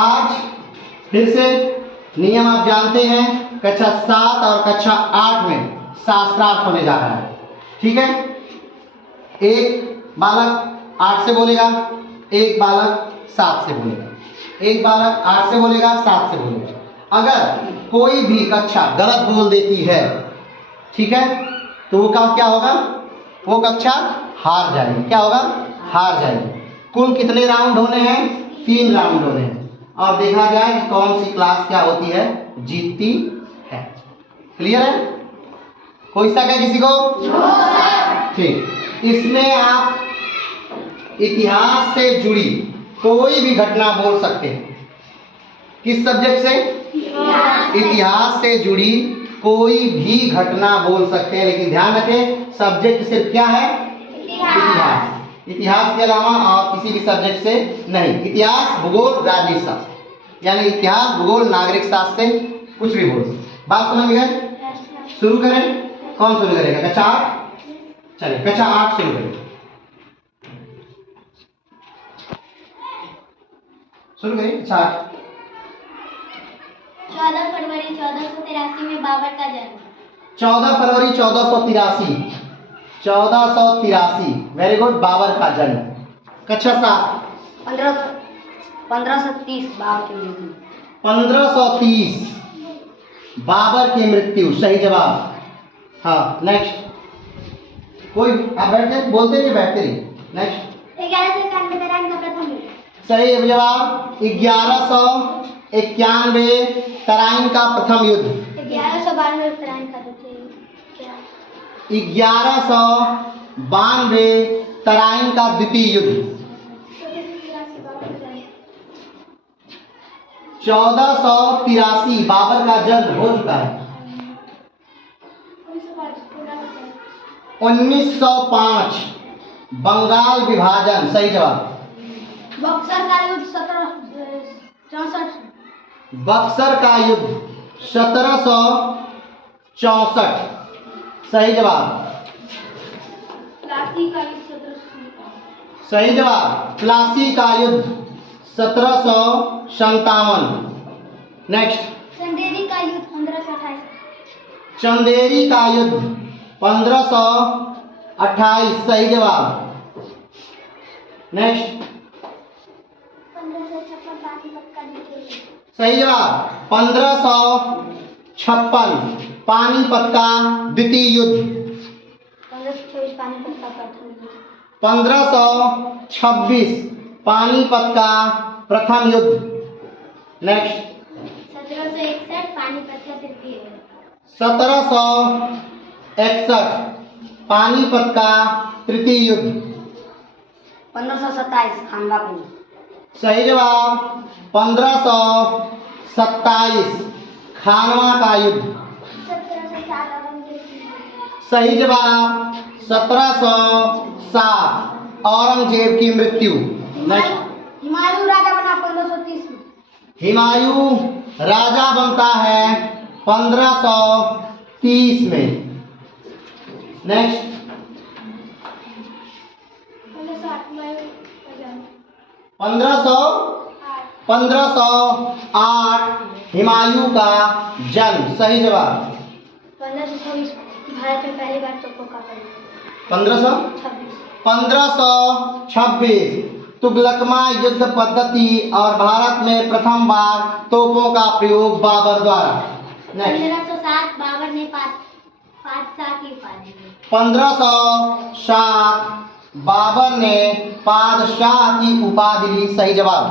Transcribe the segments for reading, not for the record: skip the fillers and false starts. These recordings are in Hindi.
आज फिर से नियम आप जानते हैं, कक्षा 7 और कक्षा 8 में शास्त्रार्थ होने जा रहा है। ठीक है, एक बालक 8 से बोलेगा, एक बालक 7 से बोलेगा, एक बालक 8 से बोलेगा, 7 से बोलेगा। अगर कोई भी कक्षा गलत बोल देती है, ठीक है, तो वो क्या होगा, वो कक्षा हार जाएगी। क्या होगा? हार जाएगी। कुल कितने राउंड होने हैं? 3 राउंड होने हैं। और देखा जाए कि कौन सी क्लास क्या होती है, जीतती है। क्लियर है? कोई शक है किसी को? ठीक, इसमें आप इतिहास से जुड़ी कोई भी घटना बोल सकते हैं। किस सब्जेक्ट से? इतिहास से जुड़ी कोई भी घटना बोल सकते हैं, लेकिन ध्यान रखें सब्जेक्ट सिर्फ क्या है? इतिहास। इतिहास के अलावा और किसी भी सब्जेक्ट से नहीं। इतिहास, भूगोल, राजनीति शास्त्र, यानी इतिहास, भूगोल, नागरिक शास्त्र से कुछ भी बोल सकते। बात समझ में गए? शुरू करें। कौन शुरू करेगा? कक्षा 8? चलिए कक्षा 8 शुरू करें। शुरू करें कक्षा 8। 14 फरवरी 1483 में बाबर का जन्म। 14 फरवरी 1483, 1483, वेरी गुड, बाबर का जन्म। कक्षा 7। 1530 बाबर की मृत्यु। 1530 बाबर की मृत्यु, सही जवाब। हाँ, नेक्स्ट। कोई आप बैठते बोलते नहीं, बैठते नहीं। नेक्स्ट। 1191 तराइन का प्रथम युद्ध। सही जवाब। 1191 तराइन का प्रथम युद्ध। 1192 तराइन का द्वितीय युद्ध। 1192 तराइन का द्वितीय युद्ध। 1483 बाबर का जन्म हो चुका है। 1905 बंगाल विभाजन, सही जवाब। बक्सर का युद्ध 1764। बक्सर का युद्ध 1764, सही जवाब। प्लासी का युद्ध 1757। सही जवाब। प्लासी का युद्ध 1757। नेक्स्ट। चंदेरी का युद्ध 1528। चंदेरी का युद्ध 1528, सही जवाब। नेक्स्ट। 1556 पानीपत का द्वितीय युद्ध। सही जवाब। 1556 पानीपत का द्वितीय युद्ध। 1526 पानीपत का प्रथम युद्ध। 1526 पानीपत का प्रथम युद्ध। नेक्स्ट। 1761 पानीपत का तृतीय युद्ध। 1761 पानीपत का तृतीय युद्ध। 1527 खानवा का युद्ध। सही जवाब। 1527 खानवा का युद्ध। 1707 औरंगजेब की मृत्यु। सही जवाब। 1707 औरंगजेब की मृत्यु। नेक्स्ट। हुमायूं राजा बना 1530 में। हुमायूं राजा बनता है 1530 में। नेक्स्ट। 1508 हुमायूं का जन्म, सही जवाब। 1526 भारत में पहली बार तोपों का प्रयोग। 1526 तुगलकमा युद्ध पद्धति और भारत में प्रथम बार तोपों का प्रयोग बाबर द्वारा। नेक्स्ट। 1507 बाबर ने पातशाह की उपाधि दी। 1507 बाबर ने पादशाह की उपाधि ली, सही जवाब।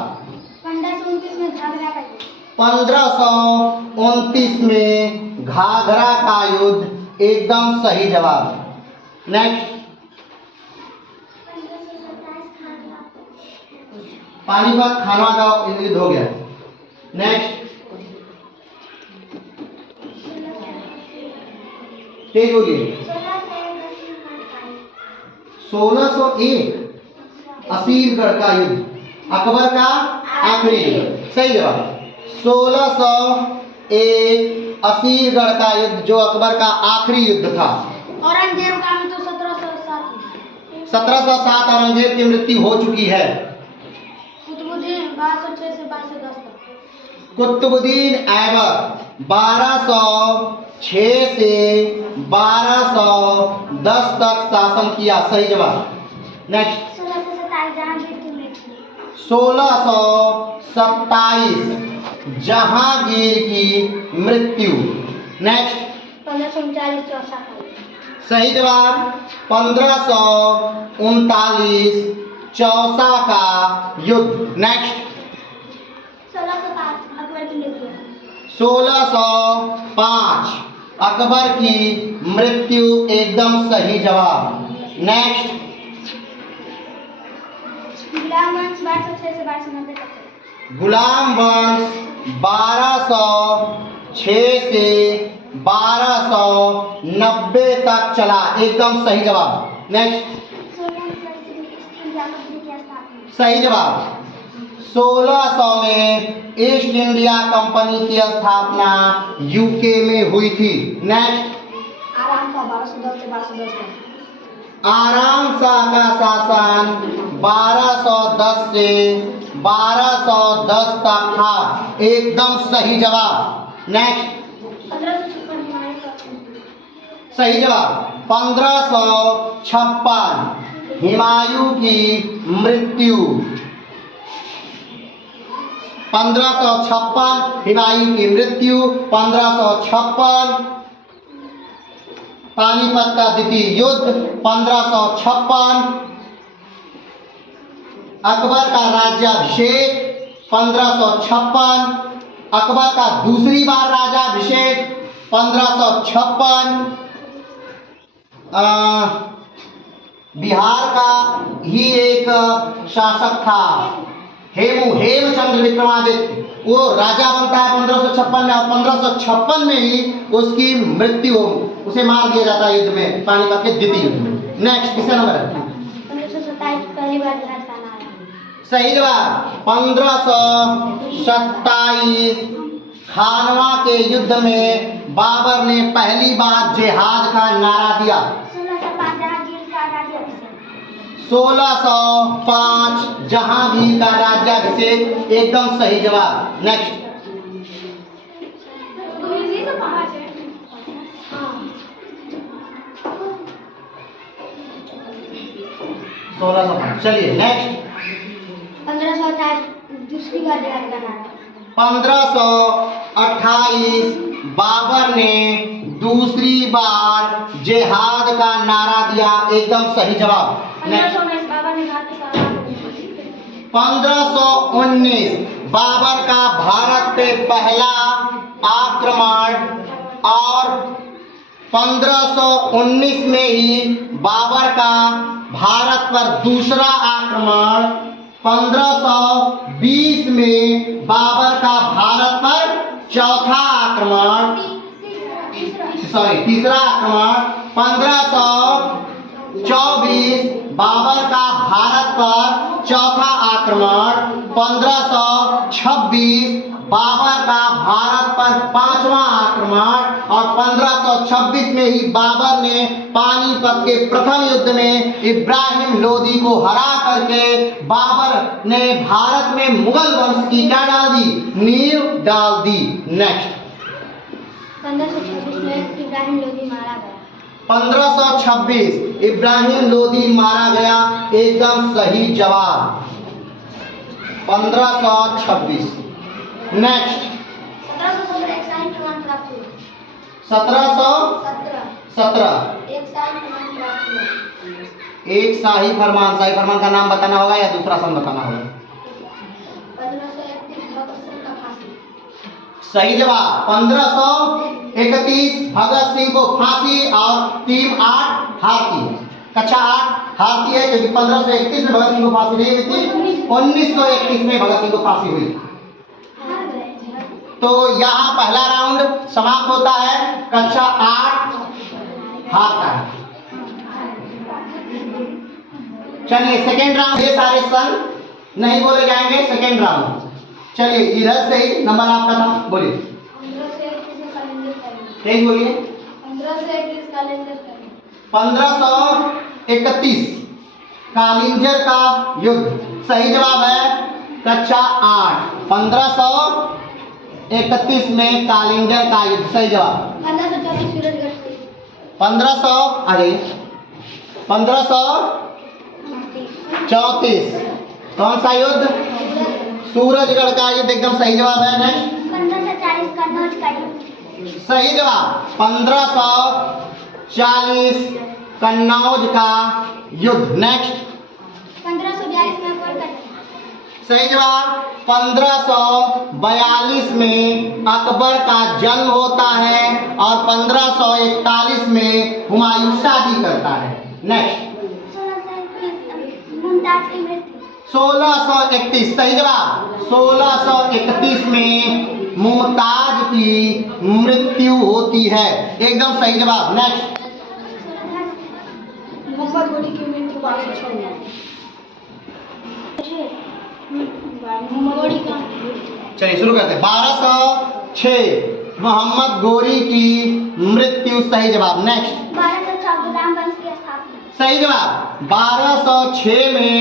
1529 में घाघरा का युद्ध। 1529 में घाघरा का युद्ध, एकदम सही जवाब। नेक्स्ट। 1527 पानीपत खानवा का युद्ध हो गया। नेक्स्ट। तेज बोलिए। 1601 असीरगढ़ का युद्ध, अकबर का आखिरी युद्ध, सही जवाब। 1601 असीरगढ़ का युद्ध जो अकबर का आखिरी युद्ध था। औरंगजेब का मृत्यु 1707 में। 1707 औरंगजेब की मृत्यु हो चुकी है। कुतुबुद्दीन 1206 से 1210 तक। कुतुबुद्दीन ऐबक 1206 से 1210 तक शासन किया। सही जवाब। नेक्स्ट 1627 जहांगीर की मृत्यु। 1627 जहांगीर की मृत्यु। नेक्स्ट 1539 चौसा का। सही जवाब 1539 चौसा का युद्ध। नेक्स्ट 1605 अकबर की मृत्यु। 1605 अकबर की मृत्यु एकदम सही जवाब। नेक्स्ट गुलाम वंश 1206 से 1290 तक। गुलाम वंश 1206 से 1290 तक चला। एकदम सही जवाब। नेक्स्ट 1600 ईस्ट इंडिया कंपनी की स्थापना। सही जवाब 1600 में ईस्ट इंडिया कंपनी की स्थापना यूके में हुई थी। नेक्स्ट आराम का 1210 से 1210 तक। आराम शाह का शासन 1210 से 1210 तक था। एकदम सही जवाब। नेक्स्ट 1556 हिमालय का। सही जवाब 1556 हुमायूं की मृत्यु। 1556 हुमायूं की मृत्यु। 1556 पानीपत का द्वितीय युद्ध। 1556 अकबर का राज्याभिषेक। 1556 अकबर का दूसरी बार राज्याभिषेक। 1556 बिहार का ही एक शासक था हेमचंद्र विक्रमादित्य, वो राजा बनता है 1556 में और 1556 में ही उसकी मृत्यु, उसे मार दिया जाता है युद्ध में, पानीपत के द्वितीय युद्ध में। नेक्स्ट किसका नंबर है? 1527 पहली बार जहाज का नाम। सही जवाब 1527 खानवा के युद्ध में बाबर ने पहली बार जिहाद का नारा दिया। 1605 जहांगीर का राज्याभिषेक। 1605 जहांगीर का राज्याभिषेक। एकदम सही जवाब। नेक्स्ट 1605। चलिए नेक्स्ट 1528 दूसरी बार जहाज का नाम। 1528 बाबर ने दूसरी बार जिहाद का नारा दिया। एकदम सही जवाब। 1519 बाबर ने भारत का 1519 बाबर का भारत पे पहला आक्रमण और 1519 में ही बाबर का भारत पर दूसरा आक्रमण। 1520 में बाबर का भारत पर चौथा आक्रमण, तीसरा आक्रमण। 1524 बाबर का भारत पर चौथा आक्रमण। 1526 बाबर का भारत पर पांचवा आक्रमण और 1526 में ही बाबर ने पानीपत के प्रथम युद्ध में इब्राहिम लोदी को हरा करके बाबर ने भारत में मुगल वंश की क्या डाल दी? नींव डाल दी। नेक्स्ट 1526 में इब्राहिम लोदी मारा गया। 1526 इब्राहिम लोदी मारा गया। एकदम सही जवाब 1526। नेक्स्ट 1717 एक शाही फरमान प्राप्त हुआ। 1717 एक शाही फरमान प्राप्त हुआ। एक शाही फरमान का नाम बताना होगा या दूसरा सन बताना होगा? 1531 भगत सिंह का फांसी। सही जवाब 1531 भगत सिंह को फांसी और टीम 8 हारती है। कक्षा 8 हारती है क्योंकि 1531 में भगत सिंह को फांसी नहीं हुई थी, 1931 में भगत सिंह को फांसी हुई। तो यहाँ पहला राउंड समाप्त होता है। कक्षा 8 हारता है। चलिए सेकेंड राउंड। ये सारे सन नहीं बोले जाएंगे। सेकेंड राउंड चलिए इधर से ही नंबर आपका था, बोलिए। 1531 बोलिए। 1531 कालिंजर का युद्ध। सही जवाब है कक्षा 8। 1531 में कालिंगर का युद्ध। सही जवाब। 1524 सूरजगढ़। 1500 आ जाइए 1534। कौन सा युद्ध? सूरजगढ़ का युद्ध। एकदम सही जवाब है। नेक्स्ट। 1540 कन्नौज का युद्ध। सही जवाब। 1540 कन्नौज का युद्ध। नेक्स्ट। 1542 में कोलकाता। सही जवाब। 1542 में अकबर का जन्म होता है और 1541 में हुमायूं शादी करता है। नेक्स्ट। 1631 मुमताज की मृत्यु। 1631। सही जवाब। 1631 में मुमताज की मृत्यु होती है। एकदम सही जवाब। नेक्स्ट। मोहम्मद गोरी की मृत्यु 1206 में। चलिए शुरू करते हैं। 1206 मोहम्मद गोरी की मृत्यु। सही जवाब। नेक्स्ट। 1204 गुलाम वंश की स्थापना। सही जवाब। 1206 में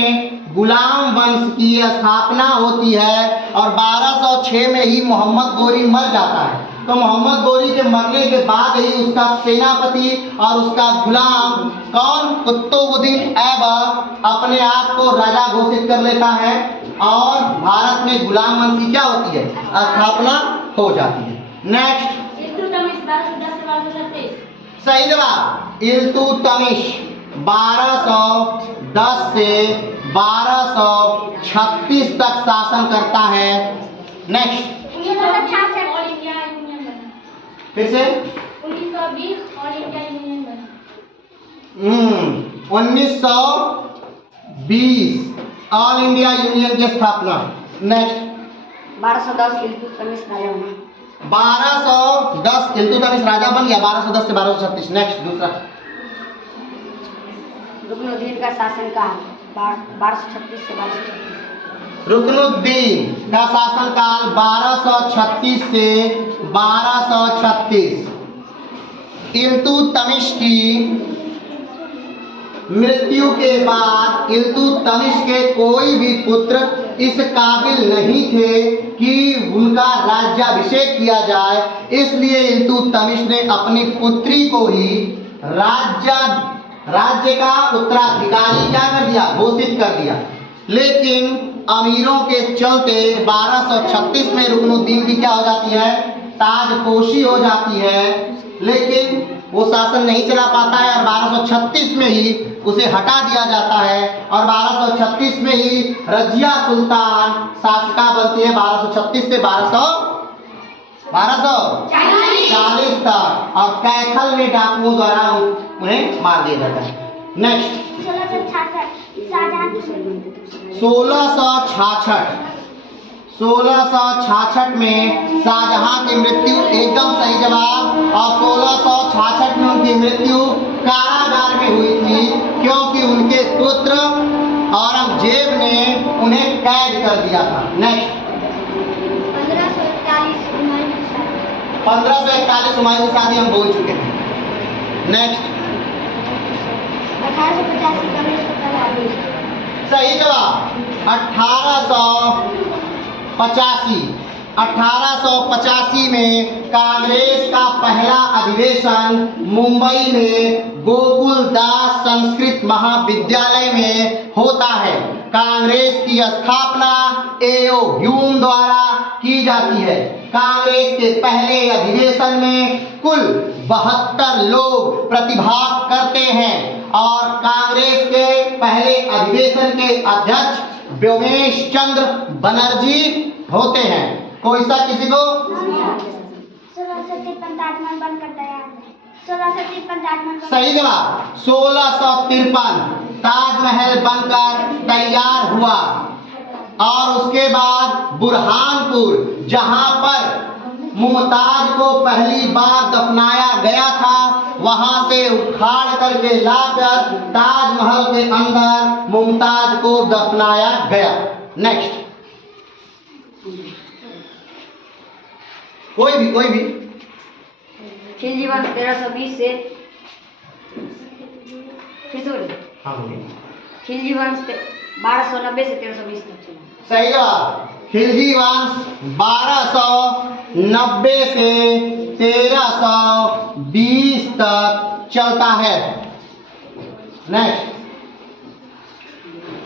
गुलाम वंश की स्थापना होती है और 1206 में ही मोहम्मद गोरी मर जाता है। तो मोहम्मद गोरी के मरने के बाद ही उसका सेनापति और उसका गुलाम कौन, कुतुबुद्दीन ऐबक अपने आप को राजा घोषित कर लेता है और भारत में गुलाम वंश की क्या होती है, स्थापना हो जाती है। नेक्स्ट। सही जवाब। इल्तुतमिश 1210 से 1236 तक शासन करता है। नेक्स्ट। 1966 फिर से 1920 ऑल इंडिया यूनियन बना। 1920 ऑल इंडिया यूनियन की स्थापना। नेक्स्ट। 1210 इल्तुतमिश राजा बना। 1210 इल्तुतमिश राजा बन गया 1210 से 1236। नेक्स्ट। दूसरा। रुकनुद्दीन का शासनकाल 1236 से 1236। रुकनुद्दीन का शासनकाल 1236 से 1236। इल्तुतमिश की मृत्यु के बाद इल्तुतमिश के कोई भी पुत्र इस काबिल नहीं थे कि उनका राज्याभिषेक किया जाए, इसलिए इल्तुतमिश ने अपनी पुत्री को ही राज्य का उत्तराधिकारी क्या कर दिया, घोषित कर दिया। लेकिन अमीरों के चलते 1236 में रुकनुद्दीन की क्या हो जाती है, ताजपोशी हो जाती है, लेकिन वो शासन नहीं चला पाता है और 1236 में ही उसे हटा दिया जाता है और 1236 में ही रजिया सुल्तान शासिका बनती है 1236 से 1240 तक और कैथल में डाकुओं द्वारा उन्हें मार दिया जाता है। नेक्स्ट। 1666 में शाहजहां की मृत्यु। एकदम सही जवाब। और 1666 में उनकी मृत्यु कारागार में हुई थी क्योंकि उनके पुत्र औरंगजेब ने उन्हें कैद कर दिया था। नेक्स्ट। 1541 हुमायूं की शादी हम बोल चुके हैं। नेक्स्ट। 1885 सही जवाब। 1885 में कांग्रेस का पहला अधिवेशन मुंबई में गोकुलदास संस्कृत महाविद्यालय में होता है। कांग्रेस की स्थापना एओ ह्यूम द्वारा की जाती है। कांग्रेस के पहले अधिवेशन में कुल 72 लोग प्रतिभाग करते हैं और कांग्रेस के पहले अधिवेशन के अध्यक्ष व्योमेश चंद्र बनर्जी होते हैं। कोई सा किसी को? 1653 सही जवाब। 1653 ताजमहल बनकर तैयार हुआ और उसके बाद बुरहानपुर, जहां पर मुमताज को पहली बार दफनाया गया था, वहां से उखाड़ करके लाकर ताजमहल के अंदर मुमताज को दफनाया गया। नेक्स्ट। कोई भी खिलजी वंश 1320 से फिर से बोलिए। हाँ बोलिए। खिलजी वंश 1290 से 1320 तक चला। सही जवाब। खिलजी वंश 1290 से 1320 तक चलता है। नेक्स्ट।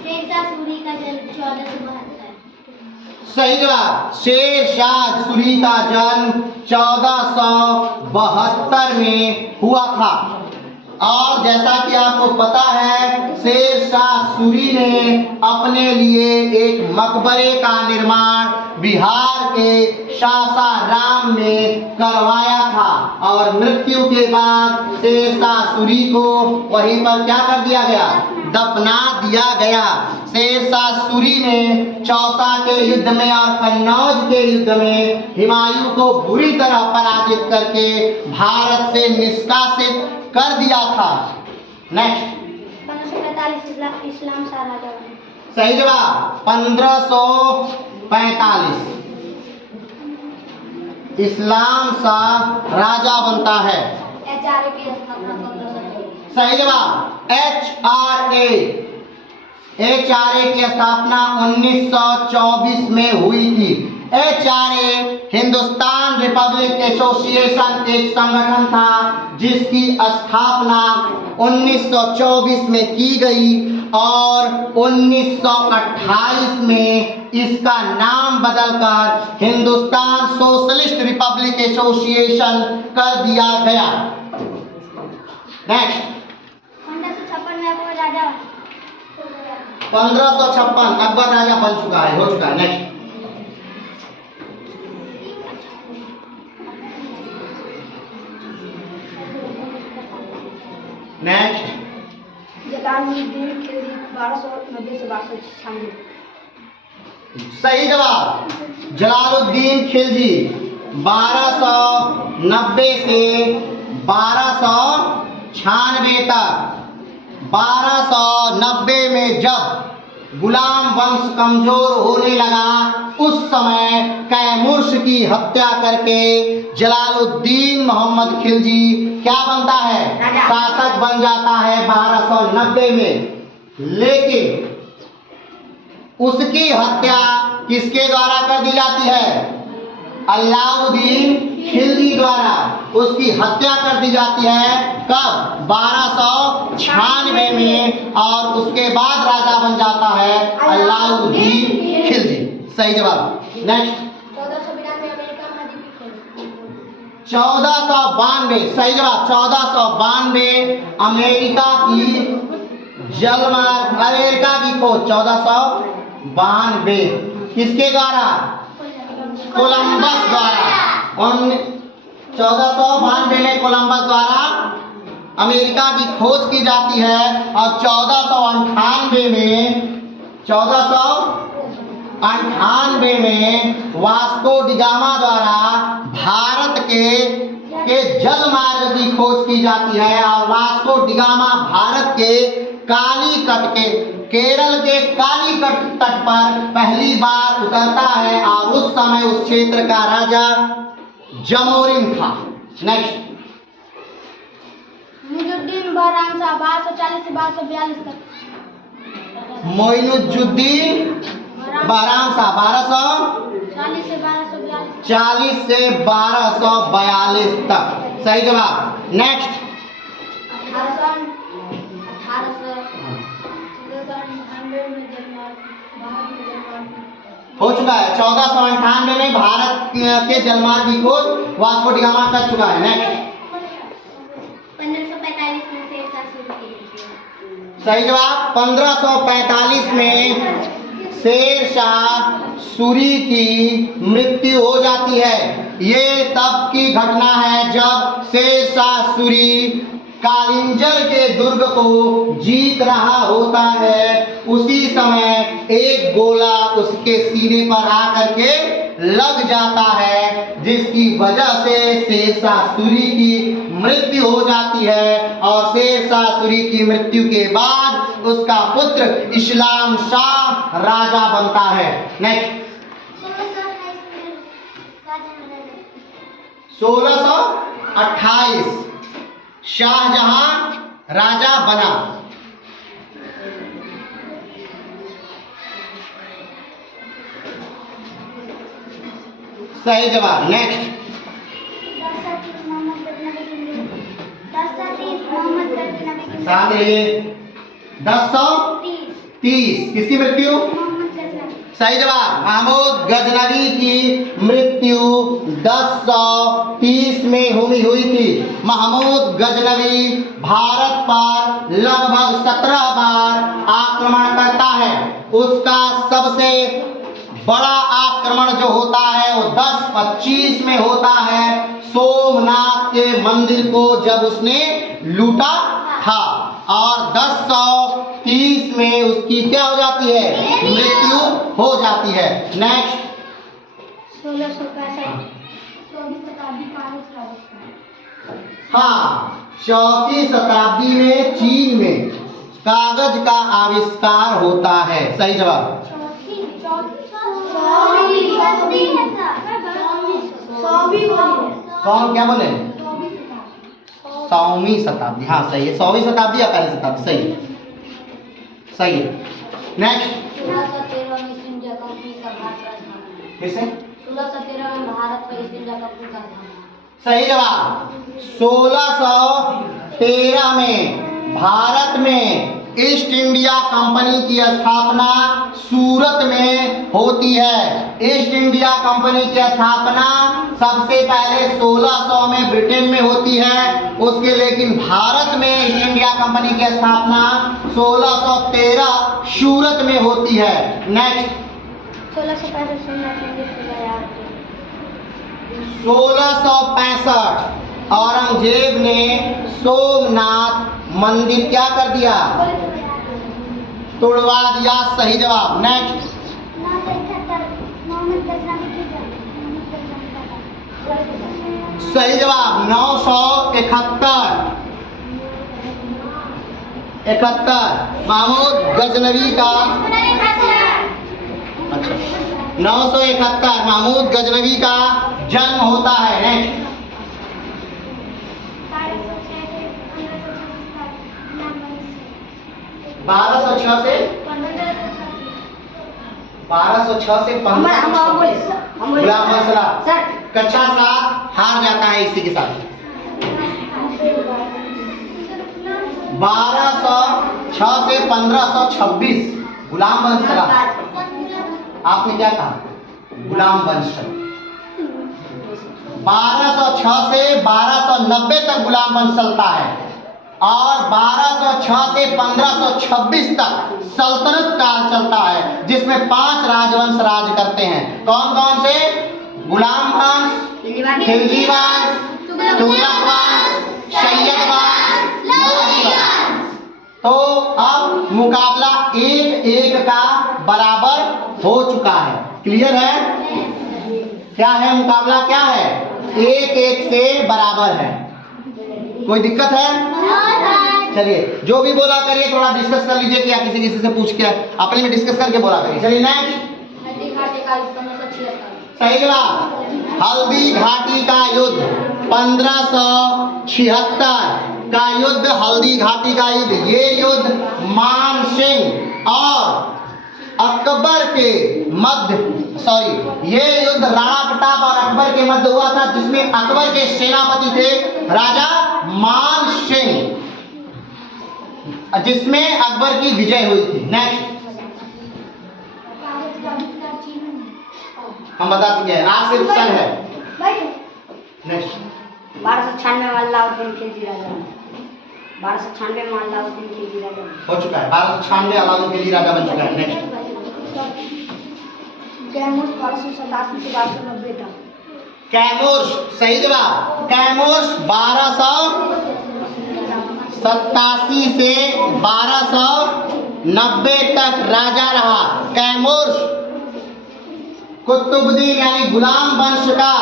शेरशाह सूरी का जन्म 1472। सही जवाब। शेरशाह सूरी का जन्म 1472 में हुआ था। और जैसा कि आपको पता है, शेरशाह सूरी ने अपने लिए एक मकबरे का निर्माण बिहार के सासाराम में करवाया था और मृत्यु के बाद शेरशाह सूरी को वहीं पर क्या कर दिया गया? दफना दिया गया। शेरशाह सूरी ने चौसा के युद्ध में और कन्नौज के युद्ध में हुमायूं को बुरी तरह पराजित करके भारत से निष्कासित कर दिया था। नेक्स्ट। 1545 इस्लाम शाह राजा बने। सही जवाब। 1545 इस्लाम शाह राजा बनता है। HRA की स्थापना 1524। सही जवाब। HRA की स्थापना 1924 में हुई थी। HRA हिंदुस्तान रिपब्लिक एसोसिएशन एक संगठन था जिसकी स्थापना 1924 में की गई और 1928 में इसका नाम बदलकर हिंदुस्तान सोशलिस्ट रिपब्लिक एसोसिएशन कर दिया गया। नेक्स्ट। 1556 में अकबर राजा 1556 अकबर राजा बन चुका है, हो चुका है। नेक्स्ट। नेक्स्ट। जलालुद्दीन खिलजी 1290 से 1296। सही जवाब। जलालुद्दीन खिलजी 1290 से 1296 तक। 1290 में जब गुलाम वंश कमजोर होने लगा, उस समय कैमुर्श की हत्या करके जलालुद्दीन मोहम्मद खिलजी क्या बनता है? शासक बन जाता है 1290 में। लेकिन उसकी हत्या किसके द्वारा कर दी जाती है? अलाउद्दीन खिलजी द्वारा उसकी हत्या कर दी जाती है। कब? 1296 में। और उसके बाद राजा बन जाता है अलाउद्दीन खिलजी। सही जवाब। नेक्स्ट। 1492 अमेरिका महाद्वीप की खोज। 1492 सही जवाब। 1492 अमेरिका की जलमार्ग, अमेरिका की खोज 1492 किसके द्वारा? कोलंबस द्वारा। 1492 में कोलंबस द्वारा अमेरिका की खोज की जाती है और 1498 में वास्को डिगामा द्वारा भारत के जल मार्ग की खोज की जाती है और वास्को डिगामा भारत के कालीकट के केरल के कालीकट तट पर पहली बार उतरता है और उस समय उस क्षेत्र का राजा जमोरिन था। नेक्स्ट। मुइनुद्दीन बहराम शाह 1240 से 1242 तक। मोइनुद्दीन बहराम शाह 40 से 1242। 40 से 1242 तक। सही जवाब। नेक्स्ट। 1898 में जलमार्ग भारत में जलमार्ग हो चुका है। 1498 में भारत के जलमार्ग की खोज वास्को डिगामा कर चुका है। नेक्स्ट। 1545 में शेरशाह सूरी की। सही जवाब। 1545 में शेरशाह सूरी की मृत्यु हो जाती है। ये तब की घटना है जब शेरशाह सूरी कालिंजर के दुर्ग को जीत रहा होता है। उसी समय एक गोला उसके सीने पर आकर के लग जाता है, जिसकी वजह से शेरशाह सूरी की मृत्यु हो जाती है और शेरशाह सूरी की मृत्यु के बाद उसका पुत्र इस्लाम शाह राजा बनता है। नेक्स्ट। 1628 शाहजहां राजा बना। सही जवाब। नेक्स्ट। 10 मोहम्मद गजनवी की मृत्यु। 10 मोहम्मद गजनवी की साथ रहिए। 1030 किसकी मृत्यु? मोहम्मद गजनवी। सही जवाब। महमूद गजनवी की मृत्यु 1030 में हुई थी। महमूद गजनवी भारत पर लगभग 17 बार आक्रमण करता है। उसका सबसे बड़ा आक्रमण जो होता है वो 1025 में होता है, सोमनाथ के मंदिर को जब उसने लूटा था। और 1030 में उसकी क्या हो जाती है? मृत्यु हो जाती है। नेक्स्ट। 1665 24वीं शताब्दी कागज का आविष्कार। हाँ, 4वीं शताब्दी में चीन में कागज का आविष्कार होता है। सही जवाब। कौन क्या बोले? 100वीं शताब्दी। हाँ सही है। 100वीं शताब्दी या पहली शताब्दी? सही है, सही है। नेक्स्ट। 1613 में ईस्ट इंडिया कंपनी का भारत राजधानी। फिर से 1613 में भारत का ईस्ट इंडिया कंपनी का राजधानी। सही जवाब। 1613 में भारत में ईस्ट इंडिया कंपनी की स्थापना सूरत में होती है। ईस्ट इंडिया कंपनी की स्थापना सबसे पहले 1600 में ब्रिटेन में होती है उसके, लेकिन भारत में ईस्ट इंडिया कंपनी की स्थापना 1613 सूरत में होती है। नेक्स्ट। 1665 औरंगजेब ने सोमनाथ मंदिर क्या कर दिया? तोड़वा दिया। सही जवाब। नेक्स्ट। 971 मोहम्मद गजनवी की जन्म। सही जवाब। 971 महमूद गजनवी का। अच्छा, 971 महमूद गजनवी का जन्म होता है। नेक्स्ट। 1206 से 1500 गुलाम बंसला कक्षा 7 हार जाता है इसी के साथ। 1206 से 1526 गुलाम बंसला। आपने क्या कहा? गुलाम बंसल। 1206 से 1290 तक गुलाम वंश चलता है और 1206 से 1526 तक सल्तनत काल चलता है जिसमें 5 राजवंश राज करते हैं। कौन कौन से? गुलाम वंश, खिलजी वंश, तुगलक वंश, सैयद वंश, लोधी वंश। तो अब मुकाबला 1-1 का बराबर हो चुका है। क्लियर है? क्या है मुकाबला? क्या है? 1-1 से बराबर है। कोई दिक्कत है? चलिए, जो भी बोला करिए थोड़ा डिस्कस कर लीजिए, क्या किसी किसी से पूछ के अपने में डिस्कस करके बोला करिए। चलिए नेक्स्ट। सही जवाब। हल्दी घाटी का युद्ध 1576 का युद्ध, हल्दी घाटी का युद्ध। ये युद्ध मान सिंह और अकबर के मध्य, ये युद्ध राणा प्रताप और अकबर के मध्य हुआ था जिसमें अकबर के सेनापति थे राजा मान सिंह, जिसमें अकबर की विजय हुई थी। नेक्स्ट। हम बता चुके हैं, आज सिर्फ सन है। नेक्स्ट। 1296 में अलाउद्दीन खिलजी राजा। 1296 में अलाउद्दीन खिलजी राजा हो चुका है। 1296 अलाउद्दीन खिलजी राजा बन चुका है। नेक्स्ट। कैमूर 1287 से 1290 तक। कैमूर। सही जवाब। कैमूर 1287 से 1290 तक राजा रहा। कैमूर कुतुबुद्दीन यानी गुलाम वंश का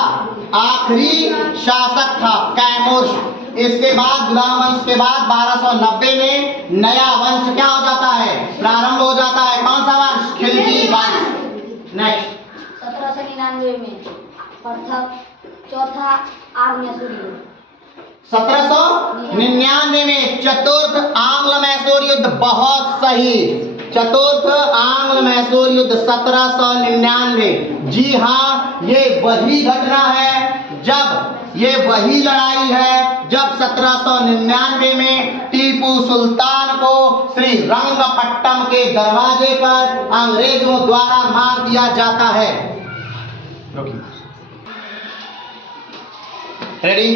आखिरी शासक था कैमूर। इसके बाद गुलाम वंश के बाद 1290 में नया वंश क्या हो जाता है? प्रारंभ हो जाता है। कौन सा वंश? खिलजी वंश। नेक्स्ट। 1799 में प्रथम चौथा आंग्ल-मैसूर युद्ध। 1799 में चतुर्थ आंग्ल मैसूर युद्ध। बहुत सही। चतुर्थ आंग्ल मैसूर युद्ध 1799। जी हाँ, ये वही घटना है ये वही लड़ाई है जब 1799 में टीपू सुल्तान को श्री रंगपट्टम के दरवाजे पर अंग्रेजों द्वारा मार दिया जाता है। Ready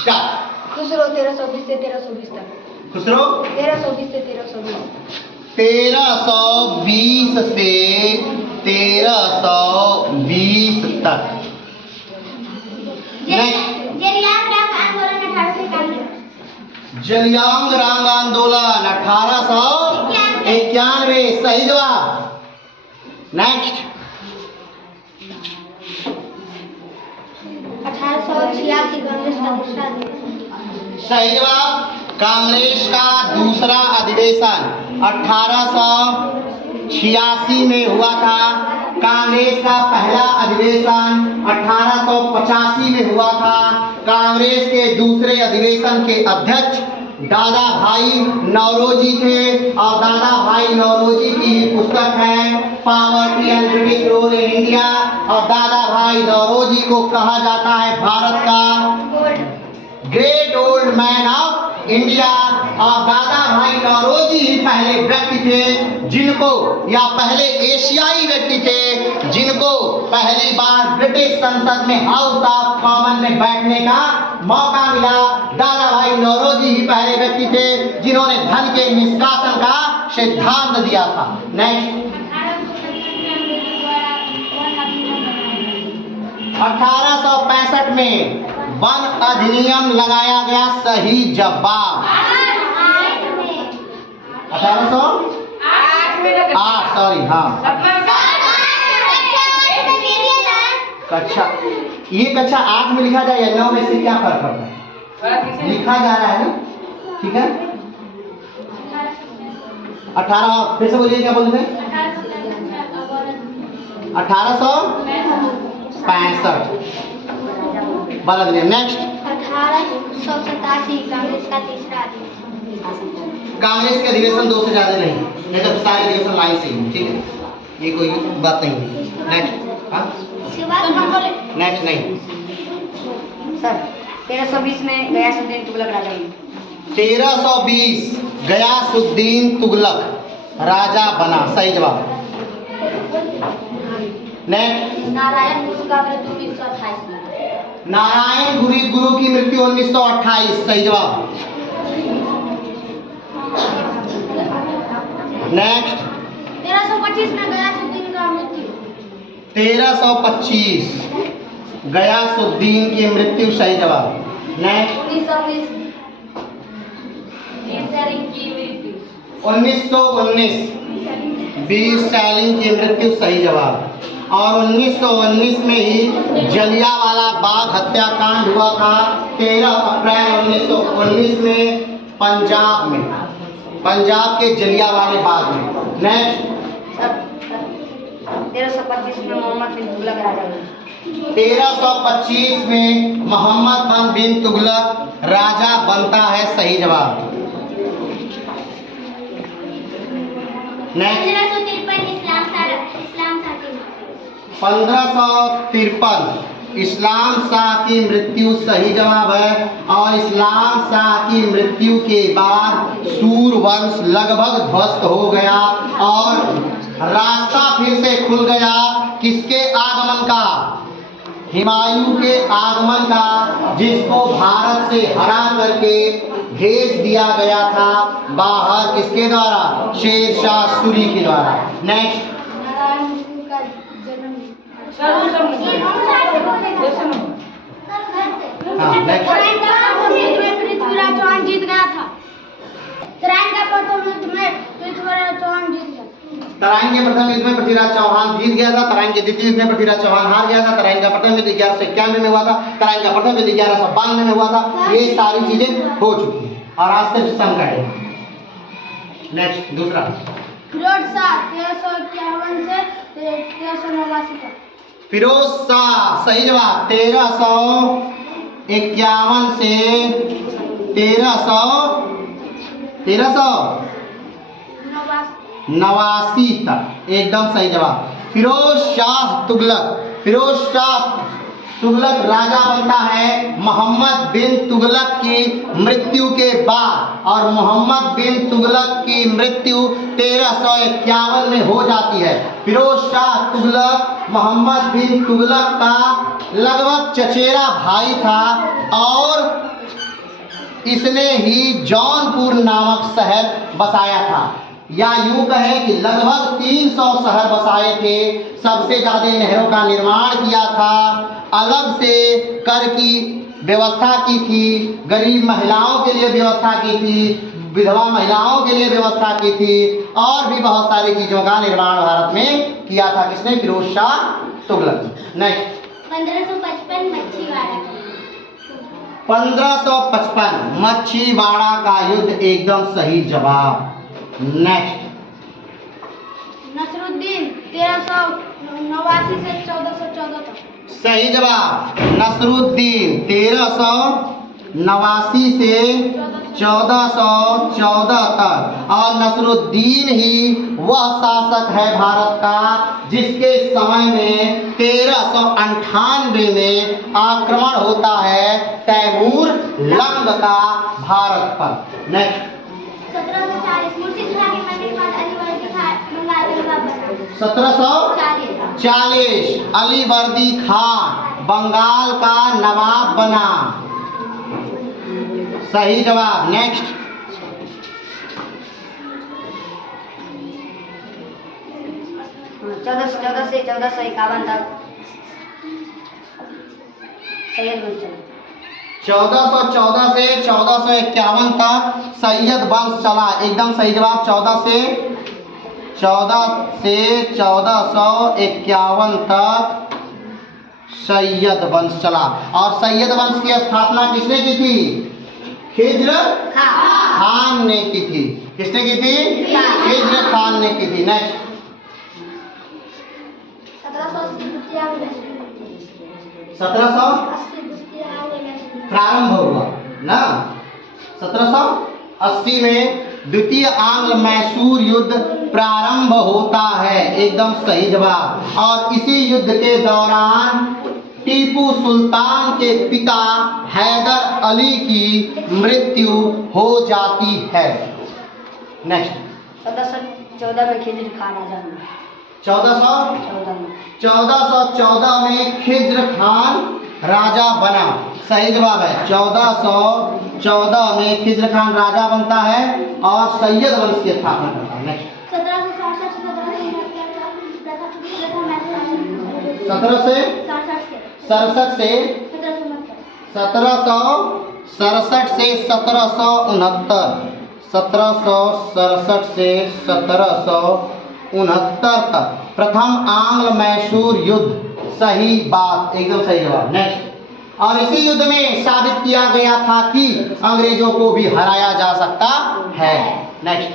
start. खुसरो 1320 से 1320 तक। खुसरो 1320 से 1320। 1320 से 1320 तक। जलियांगरोंग आंदोलन 1891। सही जवाब। नेक्स्ट 1886 कांग्रेस का दूसरा सही जवाब। कांग्रेस का दूसरा अधिवेशन 1886 में हुआ था। कांग्रेस का पहला अधिवेशन 1885 में हुआ था। कांग्रेस के दूसरे अधिवेशन के अध्यक्ष दादा भाई नौरोजी थे और दादा भाई नौरोजी की पुस्तक है poverty and British rule in India. और दादा भाई नौरोजी को कहा जाता है भारत का great old man of India. और दादा भाई नौरोजी ही पहले व्यक्ति थे जिनको या पहले एशियाई व्यक्ति थे जिनको पहली बार ब्रिटिश संसद में हाउस ऑफ कॉमन में बैठने का मौका मिला। दादा भाई नौरोजी ही पहले व्यक्ति थे जिन्होंने धन के निष्कासन का सिद्धांत दिया था। नेक्स्ट 1865 में वन अधिनियम लगाया गया। सही जवाब 1808 सॉरी हाँ कक्षा ये कक्षा 8 में लिखा जाए या 9 में से क्या फर्क पड़ता है? लिखा जा रहा है ना, ठीक है। 18 फिर से बोलिए क्या बोलते हैं? 1865 वाला दिन। नेक्स्ट 1887 कांग्रेस का तीसरा अधिवेशन। कांग्रेस के अधिवेशन 2 से ज्यादा नहीं तो सारे अधिवेशन लाइन से ही, ठीक है, ये कोई बात नहीं। नेक्स्ट हाँ नेक्स्ट नहीं सर 1320 में गयासुद्दीन तुगलक राजा बने। 1320 गयासुद्दीन तुगलक राजा बना। सही जवाब। नेक्स्ट नारायण गुरु का मृत्यु 1928 में। नारायण गुरु की मृत्यु 1928। सही जवाब। नेक्स्ट 1325 में गयासुद्दीन का मृत्यु। 1325 गयासुद्दीन की मृत्यु। सही जवाब। नेक्स्ट 1919 वीर सैलिंग की मृत्यु। सही जवाब। और 1919 में ही जलियांवाला बाग हत्याकांड हुआ था 13 अप्रैल 1919 में पंजाब के जलियांवाले बाग में। नेक्स्ट 1325 में मोहम्मद बिन तुगलक राजा बने। 1325 में मोहम्मद बिन तुगलक राजा बनता है। सही जवाब। नेक्स्ट 1553 इस्लाम शाह की मृत्यु। सही जवाब है। और इस्लाम शाह की मृत्यु के बाद सूरवंश लगभग ध्वस्त हो गया और रास्ता फिर से खुल गया किसके आगमन का? हुमायूं के आगमन का, जिसको भारत से हरा करके भेज दिया गया था बाहर किसके द्वारा? शेरशाह सूरी के द्वारा। नेक्स्ट पृथ्वीराज चौहान जीत गया था। तराइन का प्रथम युद्ध में पृथ्वीराज चौहान जीत गया। तराइन के प्रथम युद्ध में पृथ्वीराज चौहान जीत गया था। तराइन के द्वितीय युद्ध में पृथ्वीराज चौहान हार गया था। तराइन का प्रथम युद्ध 1191 में हुआ था। तराइन का प्रथम युद्ध 1192 में हुआ था। ये सारी चीजें हो चुकी हैं और आज सिर्फ संकट है। नेक्स्ट दूसरा फिरोज शाह 1351 से 1389 तक। फिरोज शाह। सही जवाब। 1351 से 1389 तक। एकदम सही जवाब। फिरोज शाह तुगलक फिरोज शाह तुगलक राजा बनता है मोहम्मद बिन तुगलक की मृत्यु के बाद, और मोहम्मद बिन तुगलक की मृत्यु 1351 में हो जाती है। फिरोज शाह तुगलक मोहम्मद बिन तुगलक का लगभग चचेरा भाई था और इसने ही जौनपुर नामक शहर बसाया था, या यूं कहें कि लगभग 300 शहर बसाए थे। सबसे ज़्यादा नहरों का निर्माण किया था, अलग से कर की व्यवस्था की थी, गरीब महिलाओं के लिए व्यवस्था की थी, विधवा महिलाओं के लिए व्यवस्था की थी, और भी बहुत सारी चीज़ों का निर्माण भारत में किया था। किसने? फिरोज शाह तुगलक। नेक्स्ट 1555 मच्छीवाड़ा। 1555 मच्छीवाड़ा का युद्ध, एकदम सही जवाब। नेक्स्ट नसरुद्दीन 1389 से 1414 तक। सही जवाब। नसरुद्दीन 1389 से 1414 तक, और नसरुद्दीन ही वह शासक है भारत का जिसके समय में 1398 में आक्रमण होता है तैमूर लंग का भारत पर। नेक्स्ट 1740 मुर्शिद खान के मरने के बाद अलीवर्दी खान बंगाल का नवाब बना। 1740 अलीवर्दी खान बंगाल का नवाब बना। सही जवाब। नेक्स्ट 1414 से 1451 तक सैयद वंश चला। 1414 से 1451 तक सैयद वंश चला। एकदम सही जवाब। 14 से 1451 तक सैयद वंश चला। और सैयद वंश की स्थापना किसने की थी? खिज्र खान ने की थी। किसने की थी? खिज्र खान ने की थी। नेक्स्ट 1780 प्रारंभ हुआ ना। 1780 में द्वितीय आंग्ल मैसूर युद्ध प्रारंभ होता है। एकदम सही जवाब। और इसी युद्ध के दौरान टीपू सुल्तान के पिता हैदर अली की मृत्यु हो जाती है। नेक्स्ट 1414 में खिज्र खान राजा बना। 1414 में खिज्र खान राजा बना। सही जवाब है। 1414 में खिज्र खान राजा बनता है और सैयद वंश की स्थापना करता है। नेक्स्ट 1767 से 1767 से 1769 1767 से 1769 तक प्रथम आंग्ल मैसूर युद्ध। सही बात। एकदम सही जवाब। नेक्स्ट और इसी युद्ध में साबित किया गया था कि अंग्रेजों को भी हराया जा सकता है। नेक्स्ट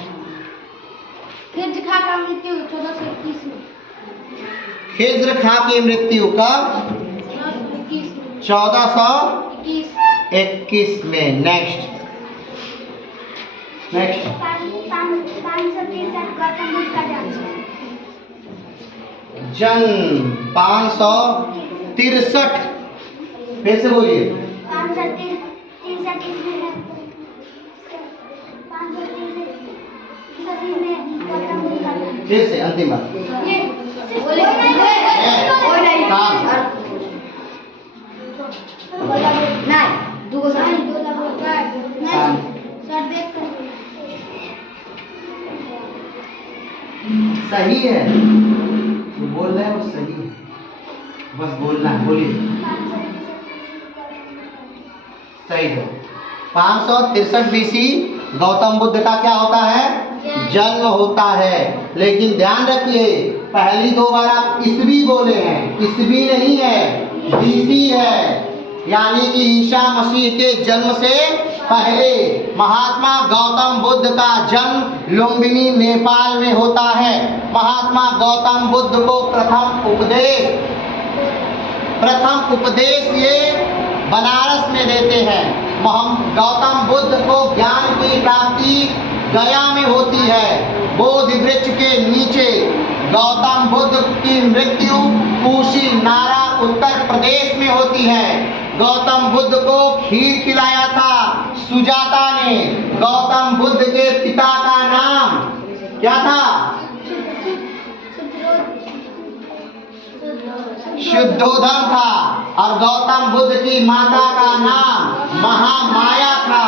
खिज्र खां का मृत्यु 1421 में। खिज्र खां की मृत्यु कब? 1421 में। नेक्स्ट नेक्स्ट 563 गौतम बुद्ध का जन्म 563। फिर से बोलिए। 563 गौतम बुद्ध का जन्म। फिर से अंतिम बार। सही है जो बोल रहे हैं वो सही है, बस बोलना है। बोलिए। सही है। 563 बीसी गौतम बुद्ध का क्या होता है? जन्म होता है। लेकिन ध्यान रखिए पहली दो बार आप ईस्वी बोले हैं, ईस्वी नहीं है, बीसी है। यानी कि ईसा मसीह के जन्म से पहले महात्मा गौतम बुद्ध का जन्म लुम्बिनी नेपाल में होता है। महात्मा गौतम बुद्ध को प्रथम उपदेश ये बनारस में देते हैं। गौतम बुद्ध को ज्ञान की प्राप्ति गया में होती है। बोधि वृक्ष के नीचे गौतम बुद्ध की मृत्यु कुशीनारा उत्तर प्रदेश में होती है। गौतम बुद्ध को खीर खिलाया था सुजाता ने। गौतम बुद्ध के पिता का नाम क्या था? शुद्धोधन था। और गौतम बुद्ध की माता का नाम महामाया था।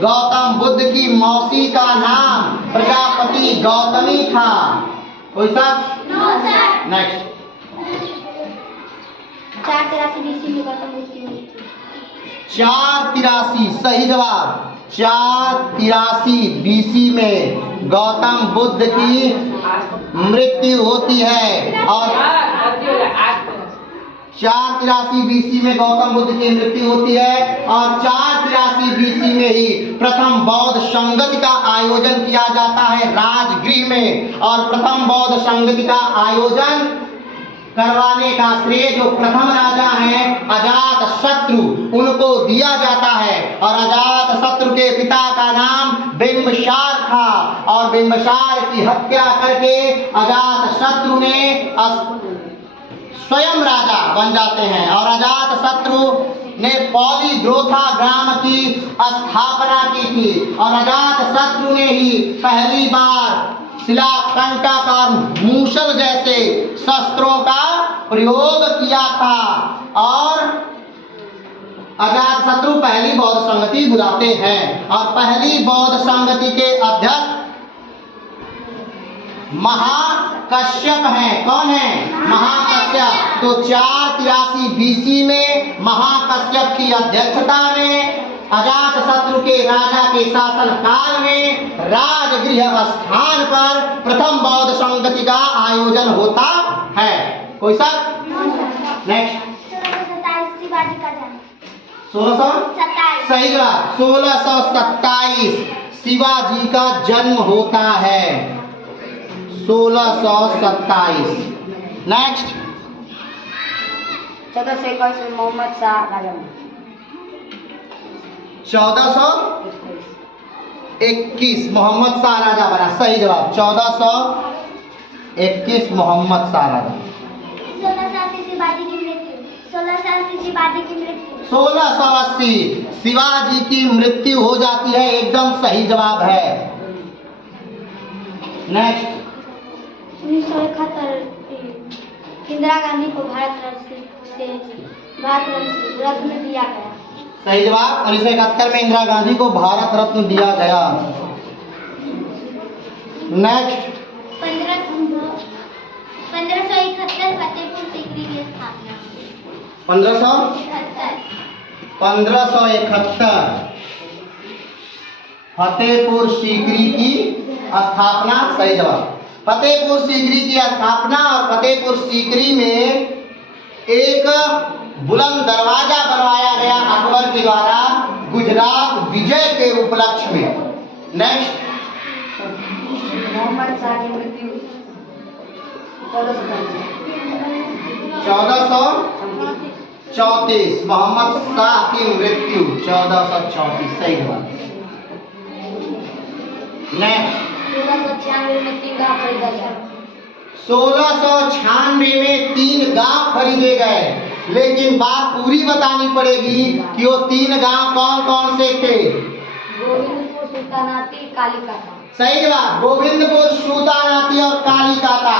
गौतम बुद्ध की मौसी का नाम प्रजापति गौतमी था। कोई सा? नेक्स्ट। 483 BC में गौतम बुद्ध की मृत्यु। 483 सही जवाब। 483 BC में गौतम बुद्ध की मृत्यु होती है। और 483 BC में गौतम बुद्ध की मृत्यु होती है और 483 BC में ही प्रथम बौद्ध संगति का आयोजन किया जाता है राजगृह में। और प्रथम बौद्ध संगति का आयोजन करवाने का श्रेय जो प्रथम राजा हैं अजातशत्रु उनको दिया जाता है। और अजातशत्रु के पिता का नाम बिंबिसार था। और बिंबिसार की हत्या करके अजातशत्रु ने स्वयं राजा बन जाते हैं। और अजातशत्रु ने पॉलीग्रोथा ग्राम की स्थापना की थी। और अजातशत्रु ने ही पहली बार शिलाकंटक और मूसल जैसे शस्त्रों का प्रयोग किया था। और अजातशत्रु पहली बौद्ध संगति बुलाते हैं। और पहली बौद्ध संगति के अध्यक्ष महाकश्यप हैं। कौन है? महाकश्यप। तो 483 BC में महाकश्यप की अध्यक्षता में अजातशत्रु के राजा के शासन काल में राजगृह स्थान पर प्रथम बौद्ध संगति का आयोजन होता है। कोई सा? नेक्स्ट। 1627 शिवाजी का जन्म। 1627 सही जवाब। 1627 शिवाजी का जन्म होता है। 1627। नेक्स्ट। 1421 में मोहम्मद शाह राजा बने। 1421 मोहम्मद शाह राजा बना। सही जवाब। 1421 मोहम्मद शाह राजा। 16 साल से शिवाजी की मृत्यु। 16 साल से शिवाजी की मृत्यु। 1680 शिवाजी की मृत्यु हो जाती है। एकदम सही जवाब है। नेक्स्ट। 1971 इंदिरा गांधी को भारत रत्न दिया गया। सही जवाब। 1971 में इंदिरा गांधी को भारत रत्न दिया गया। नेक्स्ट। 1571 फतेहपुर सीकरी की स्थापना। 1571 फतेहपुर सीकरी की स्थापना। सही जवाब। फतेहपुर सीकरी की स्थापना। और फतेहपुर सीकरी में एक बुलंद दरवाजा बनवाया गया अकबर के द्वारा गुजरात विजय के उपलक्ष्य में। नेक्स्ट। मोहम्मद शाह की मृत्यु 1434 मोहम्मद शाह की मृत्यु 1434 सही जवाब। नेक्स्ट। 1696 में 3 गांव खरीदा गया। 1696 में 3 गांव खरीदे गए। लेकिन बात पूरी बतानी पड़ेगी कि वो 3 गांव कौन कौन से थे? गोविंदपुर, सुल्तानाती, कालीकाता। सही जवाब। गोविंदपुर, सुल्तानाती और कालीकाता।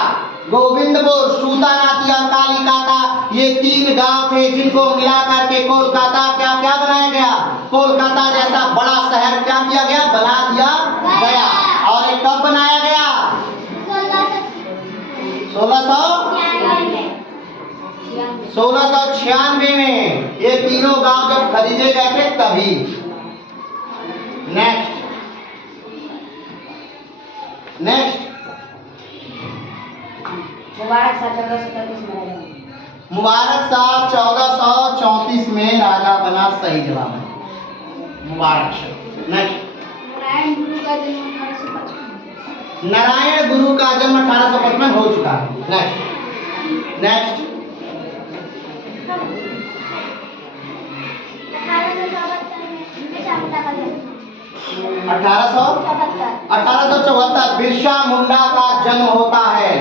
गोविंदपुर, सुल्तानाती और कालीकाता ये 3 गांव थे जिनको मिलाकर के कोलकाता क्या क्या बनाया गया? कोलकाता जैसा बड़ा शहर क्या किया गया? बना दिया गया। और ये कब बनाया गया? 1696 में ये तीनों गांव जब खरीदे गए थे तभी। नेक्स्ट। नेक्स्ट। मुबारक शाह 1434 में राजा बने। मुबारक शाह 1434 में राजा बना। सही जवाब है मुबारक शाह। नेक्स्ट। नारायण गुरु का जन्म 1855। नारायण गुरु का जन्म 1855 हो चुका है। नेक्स्ट। नेक्स्ट। 1874 बिरसा मुंडा का जन्म होता है।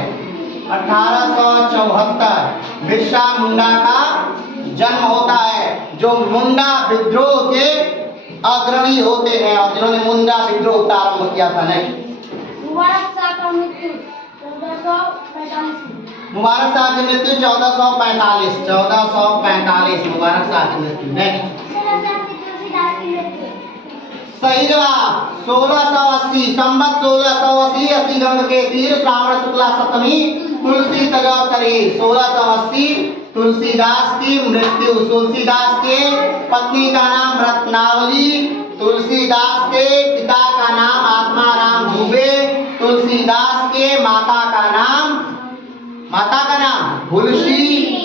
1874 बिरसा मुंडा का जन्म होता है, जो मुंडा विद्रोह के अग्रणी होते हैं और जिन्होंने मुंडा विद्रोह प्रारंभ किया था। नेक्स्ट, मुबारक शाह का मृत्यु 1445 में। मुबारक शाह की मृत्यु 1445 मुबारक शाह की मृत्यु। नेक्स्ट, तुलसीदास की मृत्यु सही जवाब 1680 संवत 1680 अस्सी गंग के तीर श्रावण शुक्ला सप्तमी तुलसी तजो शरीर। 1680 तुलसीदास की मृत्यु। तुलसीदास के पत्नी का नाम रत्नावली, तुलसीदास के पिता का नाम आत्माराम दुबे, तुलसीदास के माता का नाम तुलसी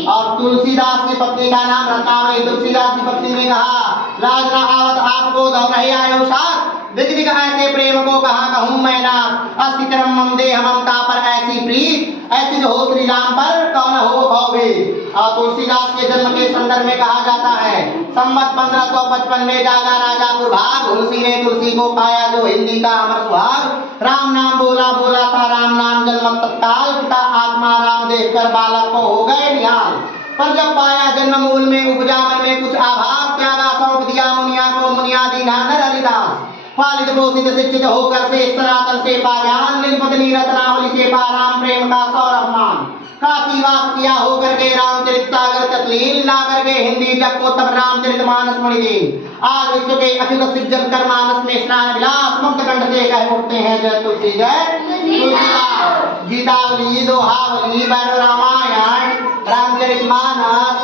और तुलसीदास की पत्नी का नाम रत्नावली। तुलसीदास की पत्नी ने कहा, लाज न आवत आपको दौड़ रहे आयो साथ, दिख दिख ऐसे प्रेम को कहा कहूँ मैं ना, अस्ति क्रम मम देह ममता पर ऐसी प्रीत, ऐसी जो हो श्री राम पर कौन हो भवे। और तुलसीदास के जन्म के संदर्भ में कहा जाता है, संवत 1555 में जागा राजा कुरभाग, तुलसी ने तुलसी को पाया जो हिंदी का अमर सुहाग, राम नाम बोला बोला था राम नाम जन्म तत्काल, पिता आत्मा राम देखकर बालक को हो गए निहाल, पर जब पाया जन्म मूल में उपजा मन में कुछ आभास, त्यागा सौंप दिया मुनिया को मुनिया दीना नर हरिदास, पालित पोषित शिक्षित होकर से सनातन से पा ज्ञान, निज पत्नी रत्नावली से पा राम प्रेम का सौरभ मान, काशीवास किया होकर के रामचरित सागर तत्लीन, ला करके हिंदी जग को तब रामचरित मानस मणिदीन, आज विश्व के अखिल सिज्जन कर मानस में स्नान विलास, मुक्त कंठ से कह उठते हैं जय तुलसी जय तुलसीदास। गीतावली, दोहावली, भैरव रामायण, रामचरित मानस,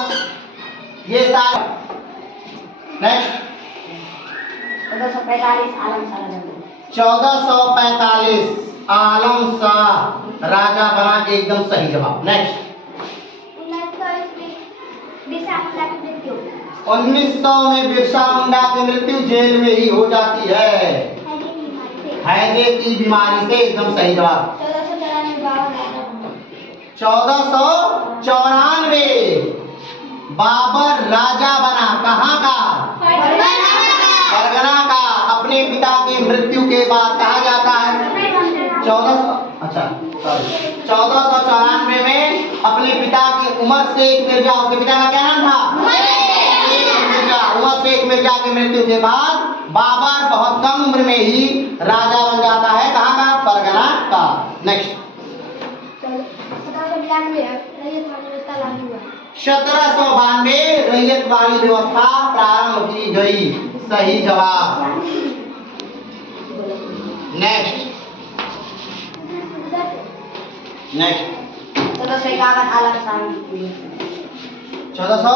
ये सारे। नेक्स्ट, 1445 आलम शाह राजा बना। 1445 आलम शाह राजा बना, एकदम सही जवाब। नेक्स्ट, 1900 में बिरसा मुंडा की मृत्यु जेल में ही हो जाती है, हैजे की बीमारी से, एकदम सही जवाब। 1494 बाबर राजा बना, कहाँ का? परगना का। अपने पिता की मृत्यु के बाद कहा जाता है 1494 में अपने पिता की उमर शेख मिर्जा, उसके पिता का क्या नाम था? उमर शेख मिर्जा की मृत्यु के बाद बाबर बहुत कम उम्र में ही राजा बन जाता है, कहाँ का? परगना का। नेक्स्ट, 1792 रैयतवाड़ी व्यवस्था प्रारंभ की गई, सही जवाब। नेक्स्ट, 1451 आलम शाह की 1400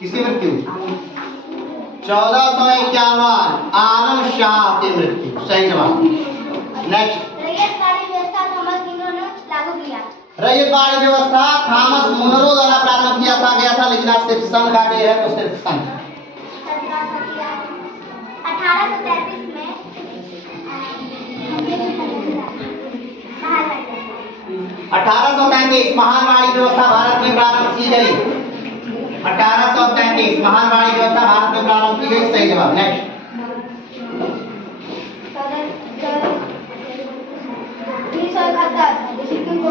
किसकी मृत्यु? 1451 आलम शाह की मृत्यु, सही जवाब। नेक्स्ट, रैयतवाड़ी व्यवस्था थॉमस मुनरो द्वारा प्रारंभ किया था लेकिन आज सिर्फ सन का डे है तो सिर्फ सन। 1833 में 1833 महानवाड़ी व्यवस्था भारत में प्रारंभ की गई। 1833 महानवाड़ी व्यवस्था भारत में प्रारंभ की गई, सही जवाब। नेक्स्ट, 1971 सिक्किम को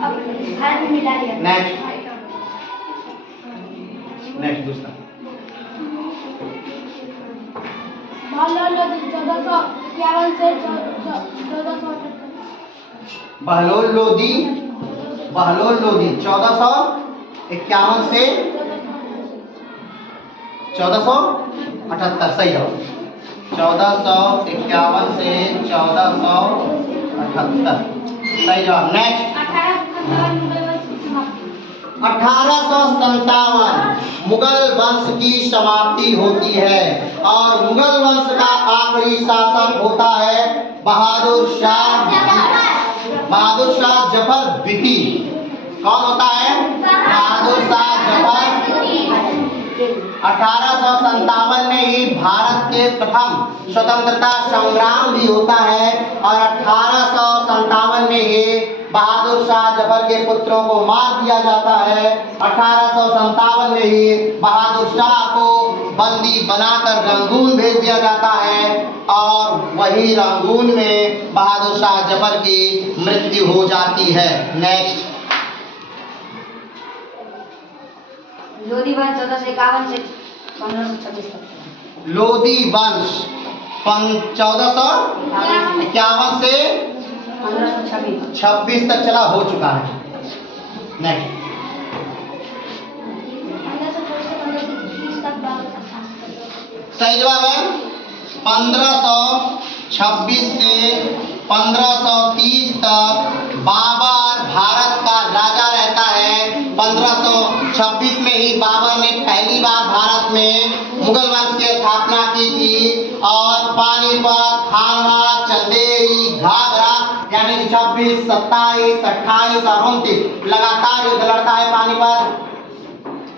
भारत में मिला दिया। नेक्स्ट दूसरा, बहलोल लोधी 1451 से 1478। बहलोल लोधी 1451 से 1478, सही जवाब। 1451 से 1478, सही जवाब। नेक्स्ट, 1857 मुगल वंश की समाप्ति होती है और मुगल वंश का आखिरी शासक होता है बहादुर शाह जफर द्वितीय। कौन होता है? बहादुर शाह जफर। 1857 में ही भारत के प्रथम स्वतंत्रता संग्राम भी होता है और 1857 में ही बहादुर शाह जफर के पुत्रों को मार दिया जाता है। 1857 में ही बहादुर शाह को बंदी बनाकर रंगून भेज दिया जाता है और वही रंगून में बहादुर शाह जफर की मृत्यु हो जाती है। नेक्स्ट, लोधी वंश 1451 से 1526 तक। लोधी वंश 1451 से 1526 तक चला हो चुका है। नेक्स्ट, 1530 तक बाबर का शासन। सही जवाब है 1526 से 1530 तक बाबर भारत का राजा रहता है। 1526 में ही बाबर ने पहली बार भारत में मुगल वंश की स्थापना की थी और पानीपत, खानवा, चंदेरी, घाघरा यानी कि 26, 27, 28 और 29 लगातार युद्ध लड़ता है। पानीपत,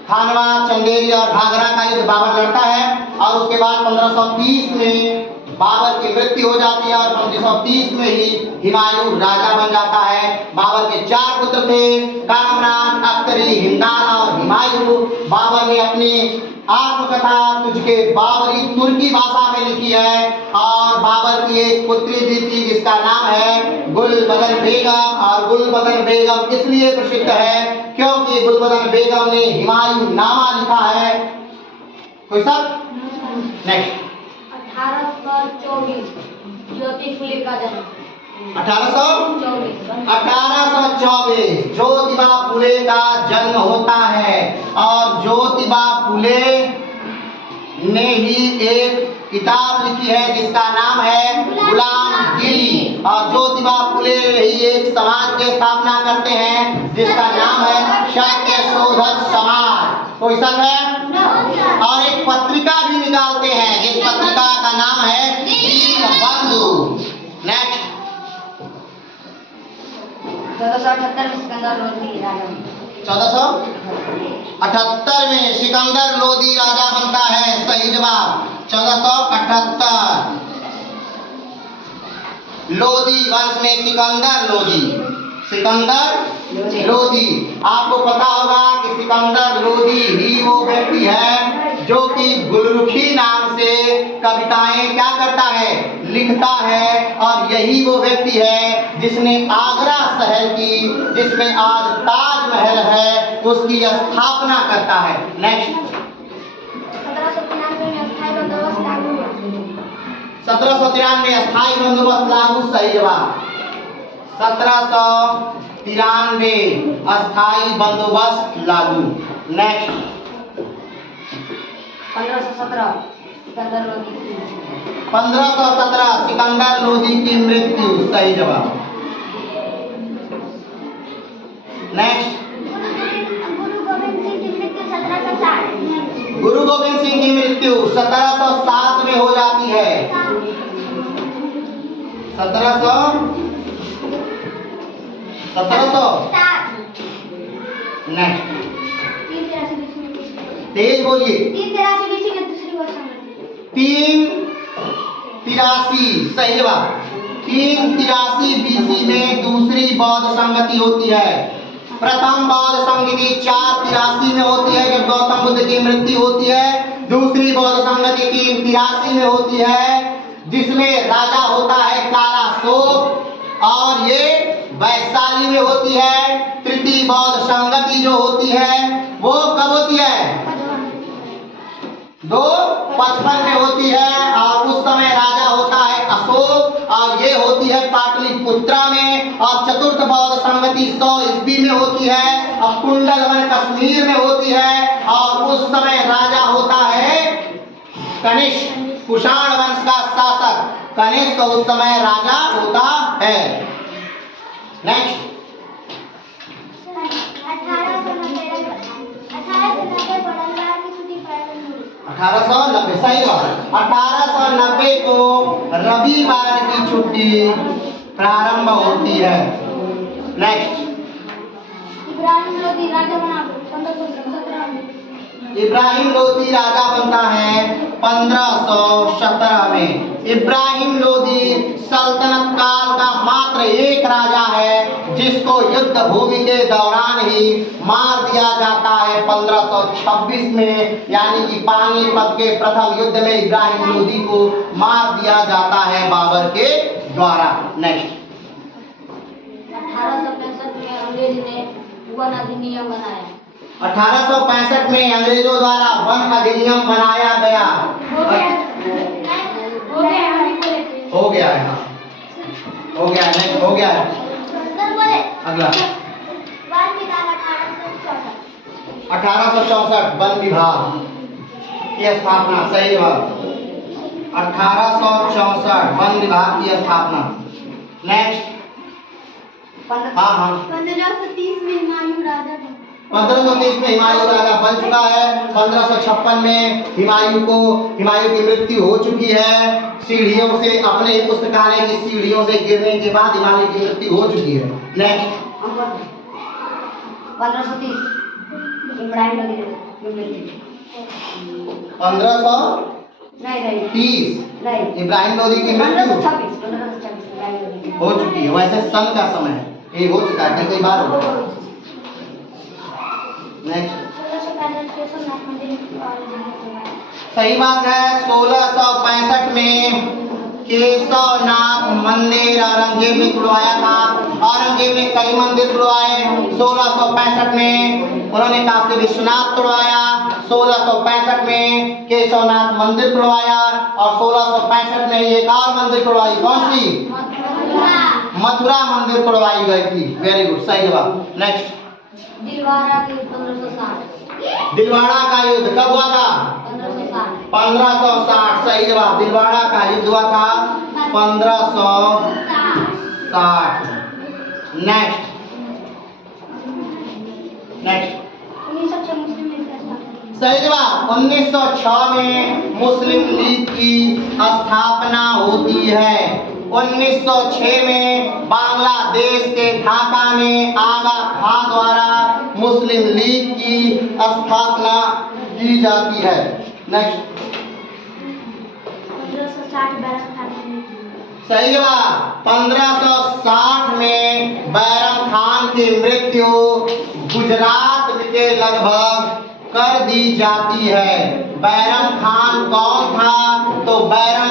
खानवा, चंदेरी और घाघरा का युद्ध बाबर लड़ता है और उसके बाद 1530 में बाबर की मृत्यु हो जाती है और 1530 में ही हुमायूं राजा बन जाता है। बाबर के 4 पुत्र थे, कामरान, अख्तरी, हिंदान और हुमायूं। बाबर ने अपनी आत्मकथा तुझके बाबरी तुर्की भाषा में लिखी है और बाबर की एक पुत्री भी थी जिसका नाम है गुलबदन बेगम। और गुलबदन बेगम इसलिए प्रसिद्ध है क्योंकि गुलबदन बेगम ने हुमायूं नामा लिखा है। कोई सब? नेक्स्ट, 1824 ज्योति फुले का जन्म। 1824 ज्योतिबा फुले का जन्म होता है और ज्योतिबा फुले ने ही एक किताब लिखी है जिसका नाम है गुलामगिरी और ज्योतिबा फुले ही एक समाज की स्थापना करते हैं जिसका नाम है सत्य शोधक समाज। कोई सब है? और एक पत्रिका भी निकालते हैं जिस पत्रिका का नाम है दीनबंधु। नेक्स्ट, 1478 में सिकंदर लोधी राजा। 1478 में सिकंदर लोधी राजा बनता है। सही जवाब 1478। लोधी वंश में सिकंदर लोधी, सिकंदर लोधी। आपको पता होगा कि सिकंदर लोधी ही वो व्यक्ति है जो कि गुलरुखी नाम से कविताएं क्या करता है, लिखता है और यही वो व्यक्ति है जिसने आगरा शहर की, जिसमें आज ताजमहल है, उसकी स्थापना करता है। नेक्स्ट, 1793 में स्थायी बंदोबस्त लागू हुआ। 1793 में स्थायी बंदोबस्त लागू। सही जवाब 1793 अस्थाई बंदोबस्त लागू। नेक्स्ट, 1517 सिकंदर लोधी की मृत्यु। 1517 सिकंदर लोधी की मृत्यु। सही जवाब। नेक्स्ट, गुरु गोविंद सिंह की मृत्यु 1760। गुरु गोविंद सिंह की मृत्यु 1707 में हो जाती है। 1700। नेक्स्ट, 383 तेज बोलिए। 383 में दूसरी बौद्ध संगति। 383 सही जवाब। 383 BC में दूसरी बौद्ध संगति होती है। प्रथम बौद्ध संगति 483 में होती है जब गौतम बुद्ध की मृत्यु होती है। दूसरी बौद्ध संगति 383 में होती है जिसमें राजा होता है काला शोक और ये वैशाली में होती है। तृतीय बौद्ध संगति जो होती है वो कब होती है? 255 में होती है और उस समय राजा होता है अशोक और ये होती है पाटलिपुत्रा में। और चतुर्थ बौद्ध संगति 100 ईस्वी में होती है और कुंडलवन कश्मीर में होती है और उस समय राजा होता है कनिष्क, कुषाण वंश का शासक कनिष्क उस समय राजा होता है। नेक्स्ट, 1890 सही बात। 1890 को रविवार की छुट्टी प्रारंभ होती है। नेक्स्ट, इब्राहिम लोधी राजा बना 1517 में। इब्राहिम लोधी राजा बनता है 1517 में। इब्राहिम लोधी सल्तनत काल का मात्र एक राजा है जिसको युद्ध भूमि के दौरान ही मार दिया जाता है 1526 में, यानी कि पानीपत के प्रथम युद्ध में इब्राहिम लोदी को मार दिया जाता है बाबर के द्वारा। नेक्स्ट। 1865 में अंग्रेज ने वन अधिनियम बनाया। 1865 में अंग्रेजों द्वारा वन अधिनियम बनाया गया। हो गया है, हाँ हो गया है, नेक्स्ट हो गया है। अगला 1864 वन विभाग की स्थापना। सही जवाब 1864 वन विभाग की स्थापना। नेक्स्ट। हाँ हाँ 1530 में हुमायूं राजा बने। 1530 में हुमायूं राजा बन चुका है। 1556 में हुमायूं की मृत्यु हो चुकी है। सीढ़ियों से, अपने पुस्तकालय की सीढ़ियों से गिरने के बाद हुमायूं की मृत्यु हो चुकी है। नेक्स्ट। 1530 इब्राहिम लोदी की मृत्यु। 1530 नहीं इब्राहिम लोदी की मृत्यु 1526 इब्राहिम लोदी हो चुकी है। वैसे सन का समय है, ये हो चुका है, कई बार हो चुका है। नेक्स्ट। सही बात है। 1665 में केशवनाथ मंदिर औरंगजेब ने तुड़वाया था। औरंगजेब ने कई मंदिर तुड़वाए। 1665 में उन्होंने काशी विश्वनाथ तुड़वाया। 1665 में केशवनाथ मंदिर तुड़वाया और 1665 में एक और मंदिर तुड़वाई। कौन सी? मथुरा मंदिर तुड़वाई गई थी। वेरी गुड, सही जवाब। नेक्स्ट। दिलवाड़ा के 1560। दिलवाड़ा का युद्ध कब हुआ था? 1560। सही जवाब। दिलवाड़ा का युद्ध हुआ था 1560। नेक्स्ट। नेक्स्ट। सही जवाब 1906 में मुस्लिम लीग की स्थापना होती है। 1906 में बांग्लादेश के ढाका में आगा खां द्वारा मुस्लिम लीग की स्थापना की जाती है। नेक्स्ट। 1560 सही जवाब 1560 में बैरम खान की मृत्यु गुजरात के लगभग कर दी जाती है। बैरम खान कौन था? तो बैरम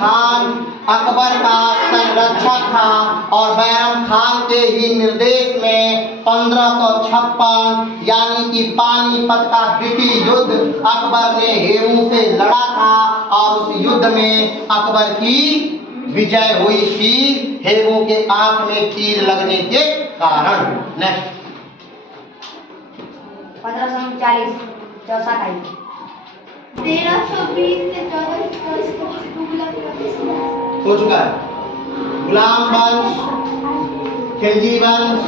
खान अकबर का संरक्षक था और बैरम खान के ही निर्देश में 1556 यानी कि पानीपत का द्वितीय युद्ध अकबर ने हेमू से लड़ा था और उस युद्ध में अकबर की विजय हुई थी हेमू के आंख में तीर लगने के कारण। नेक्स्ट। 1540 चौसा का युद्ध। 1320 से 1424 हो चुका है। गुलाम वंश, खिलजी वंश,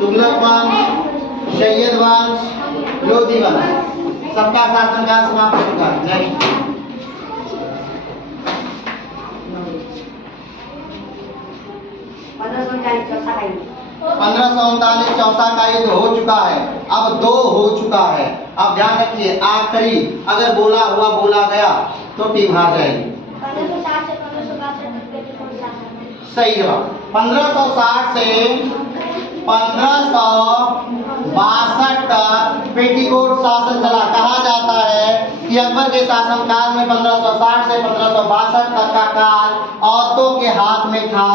तुगलक वंश, सैयद वंश, लोधी वंश, सबका शासनकाल समाप्त हो चुका है। नेक्स्ट। 1539 चौसा का युद्ध। 1539 चौसा का युद्ध हो चुका है। अब 2 हो चुका है। अब ध्यान रखिए, आखिरी अगर बोला गया तो टीम हार जाएगी। 1560 से 1562 तक पेटीकोट शासन। सही जवाब 1560 से 1562 तक पेटीकोट शासन चला। कहा जाता है कि अकबर के शासनकाल में 1560 से 1562 तक का काल औरतों के हाथ में था।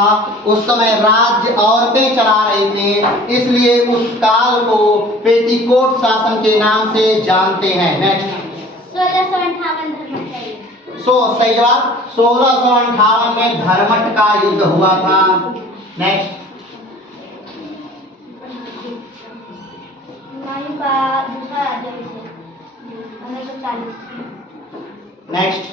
उस समय राज्य औरतें चला रही थी, इसलिए उस काल को पेटीकोट शासन के नाम से जानते हैं। नेक्स्ट। 1658 सही जवाब 1658 में धर्मट का युद्ध हुआ था। नेक्स्ट। हुमायूं का दूसरा राज्याभिषेक 1540। नेक्स्ट।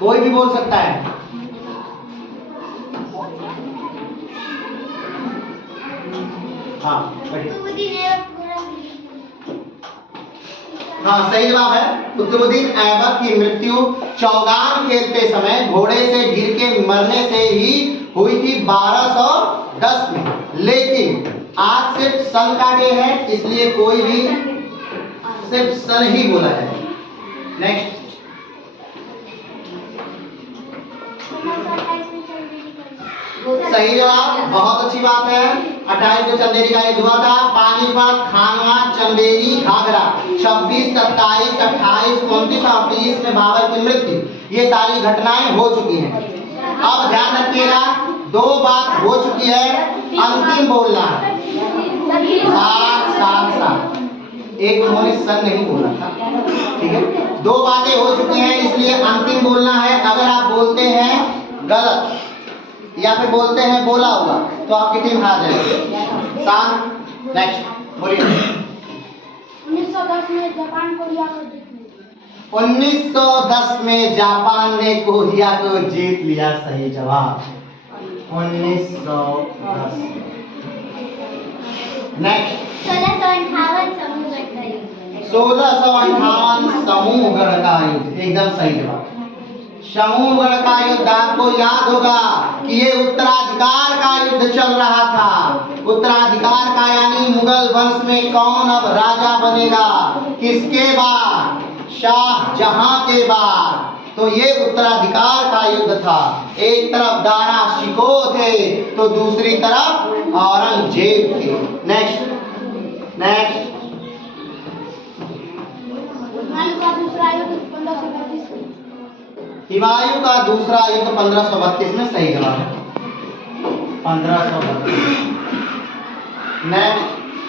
कोई भी बोल सकता है। हाँ हाँ सही जवाब है। कुतुबुद्दीन ऐबक की मृत्यु चौगान खेलते समय घोड़े से गिर के मरने से ही हुई थी 1210 में, लेकिन आज सिर्फ सन का डे है, इसलिए कोई भी सिर्फ सन ही बोला है। नेक्स्ट। 28 में चंदेरी का सही जवाब, बहुत अच्छी बात है। 28 में चंदेरी का युद्ध हुआ था। पानीपत, खानवा, चंदेरी, घाघरा, 26, 27, 28, 29 और 30 में बाबर की मृत्यु, ये सारी घटनाएं हो चुकी हैं। अब ध्यान रखिएगा, 2 बात हो चुकी है, अंतिम बोलना है। 7 7 7, एक उन्होंने सन नहीं बोला था, ठीक है। 2 बातें हो चुकी हैं, इसलिए अंतिम बोलना है। अगर आप बोलते हैं गलत या फिर बोलते हैं बोला हुआ तो आपकी टीम हार जाएगी। 7 नेक्स्ट बोलिए। 1910 में जापान कोरिया को जीत लिया। 1910 में जापान ने कोरिया को जीत लिया, सही जवाब 1910। नेक्स्ट 1658 समूहगढ़ का युद्ध। 1658 समूहगढ़ का युद्ध, एकदम सही जवाब। समूहगढ़ का युद्ध आपको याद होगा कि ये उत्तराधिकार का युद्ध चल रहा था। उत्तराधिकार का यानी मुगल वंश में कौन अब राजा बनेगा, किसके बाद, शाहजहां के बाद। तो ये उत्तराधिकार का युद्ध था। एक तरफ दारा शिकोह थे तो दूसरी तरफ औरंगजेब थे। नेक्स्ट नेक्स्ट हुमायूं का दूसरा युद्ध 1532 में। हुमायूं का दूसरा युद्ध 1532 में, सही जवाब है 1532। नेक्स्ट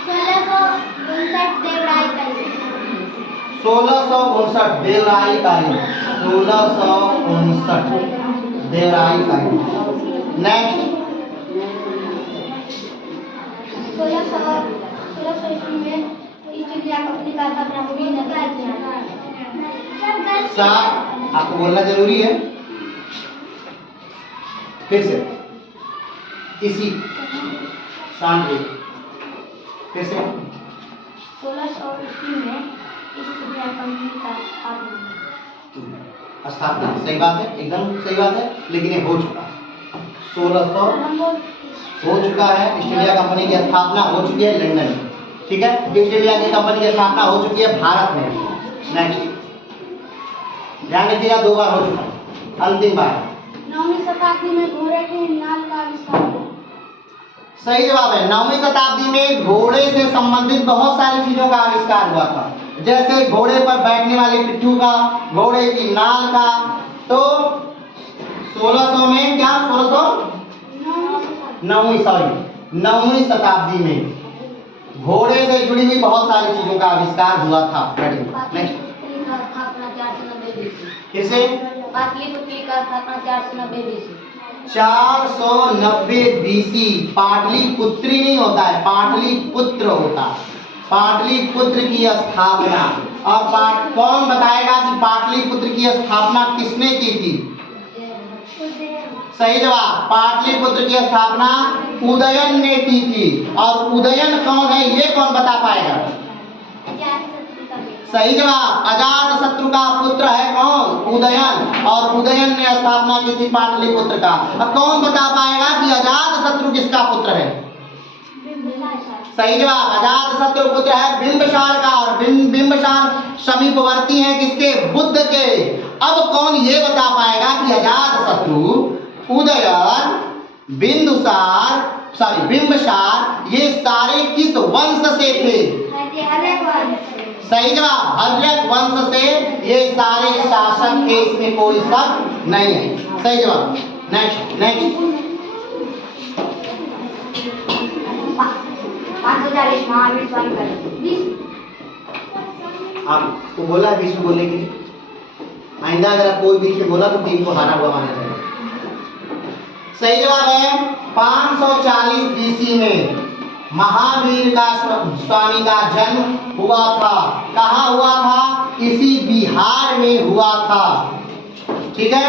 1659 देवराय का युद्ध। 1659 देवराई का युद्ध, 1659 देवराई का युद्ध। नेक्स्ट 1600 ईस्वी में ईस्ट इंडिया कंपनी का स्थापना हुई। साहब आपको बोलना जरूरी है, फिर से इसी शांत रहिए, फिर से 1600 ईस्वी में ईस्ट इंडिया कंपनी का स्थापना, सही बात है, एकदम सही बात है, लेकिन ये हो चुका 1600 हो चुका है। ईस्ट इंडिया कंपनी की स्थापना हो चुकी है लंदन में, ठीक है। ईस्ट इंडिया की कंपनी की स्थापना हो चुकी है भारत में। नेक्स्ट ध्यान रखिएगा, 2 बार हो चुका है, अंतिम बार। 9वीं शताब्दी में घोड़े के नाल का आविष्कार हुआ। सही जवाब है, 9वीं शताब्दी में घोड़े से संबंधित बहुत सारी चीजों का आविष्कार हुआ था, जैसे घोड़े पर बैठने वाले पिट्ठू का, घोड़े की नाल का। तो 1600 में क्या, 9वीं शताब्दी में घोड़े से जुड़ी हुई बहुत सारी चीजों का आविष्कार हुआ था। नेक्स्ट फिर से पाटलिपुत्र का स्थापना 490 BC। 490 BC। पाटलिपुत्री नहीं होता है, पाटलिपुत्र होता है। पाटलिपुत्र की स्थापना, और कौन बताएगा कि पाटलिपुत्र की स्थापना किसने की थी? सही जवाब, पाटलिपुत्र की स्थापना उदयन ने की थी। और उदयन कौन है, ये कौन बता पाएगा? सही जवाब, अजातशत्रु का पुत्र है कौन? उदयन। और उदयन ने स्थापना की थी पाटलिपुत्र का। अब कौन बता पाएगा कि अजातशत्रु किसका पुत्र है? सही जवाब, अजातशत्रु पुत्र है बिंबिसार का, और बिंबिसार समीपवर्ती है किसके? बुद्ध के। अब कौन ये बता पाएगा कि अजातशत्रु, उदयन, बिंबिसार ये सारे किस वंश से थे? सही जवाब, हर्यक वंश से ये सारे शासक थे, इसमें कोई शक नहीं है। सही जवाब। नेक्स्ट नेक्स्ट 540 महावीर स्वामी का। आपको बोला है बीच में बोलने के लिए, आइंदा अगर आप कोई बीच में बोला तो टीम को हारा हुआ माना जाएगा। सही जवाब है 540 BC में महावीर का स्वामी का जन्म हुआ था। कहाँ हुआ था? इसी बिहार में हुआ था, ठीक है।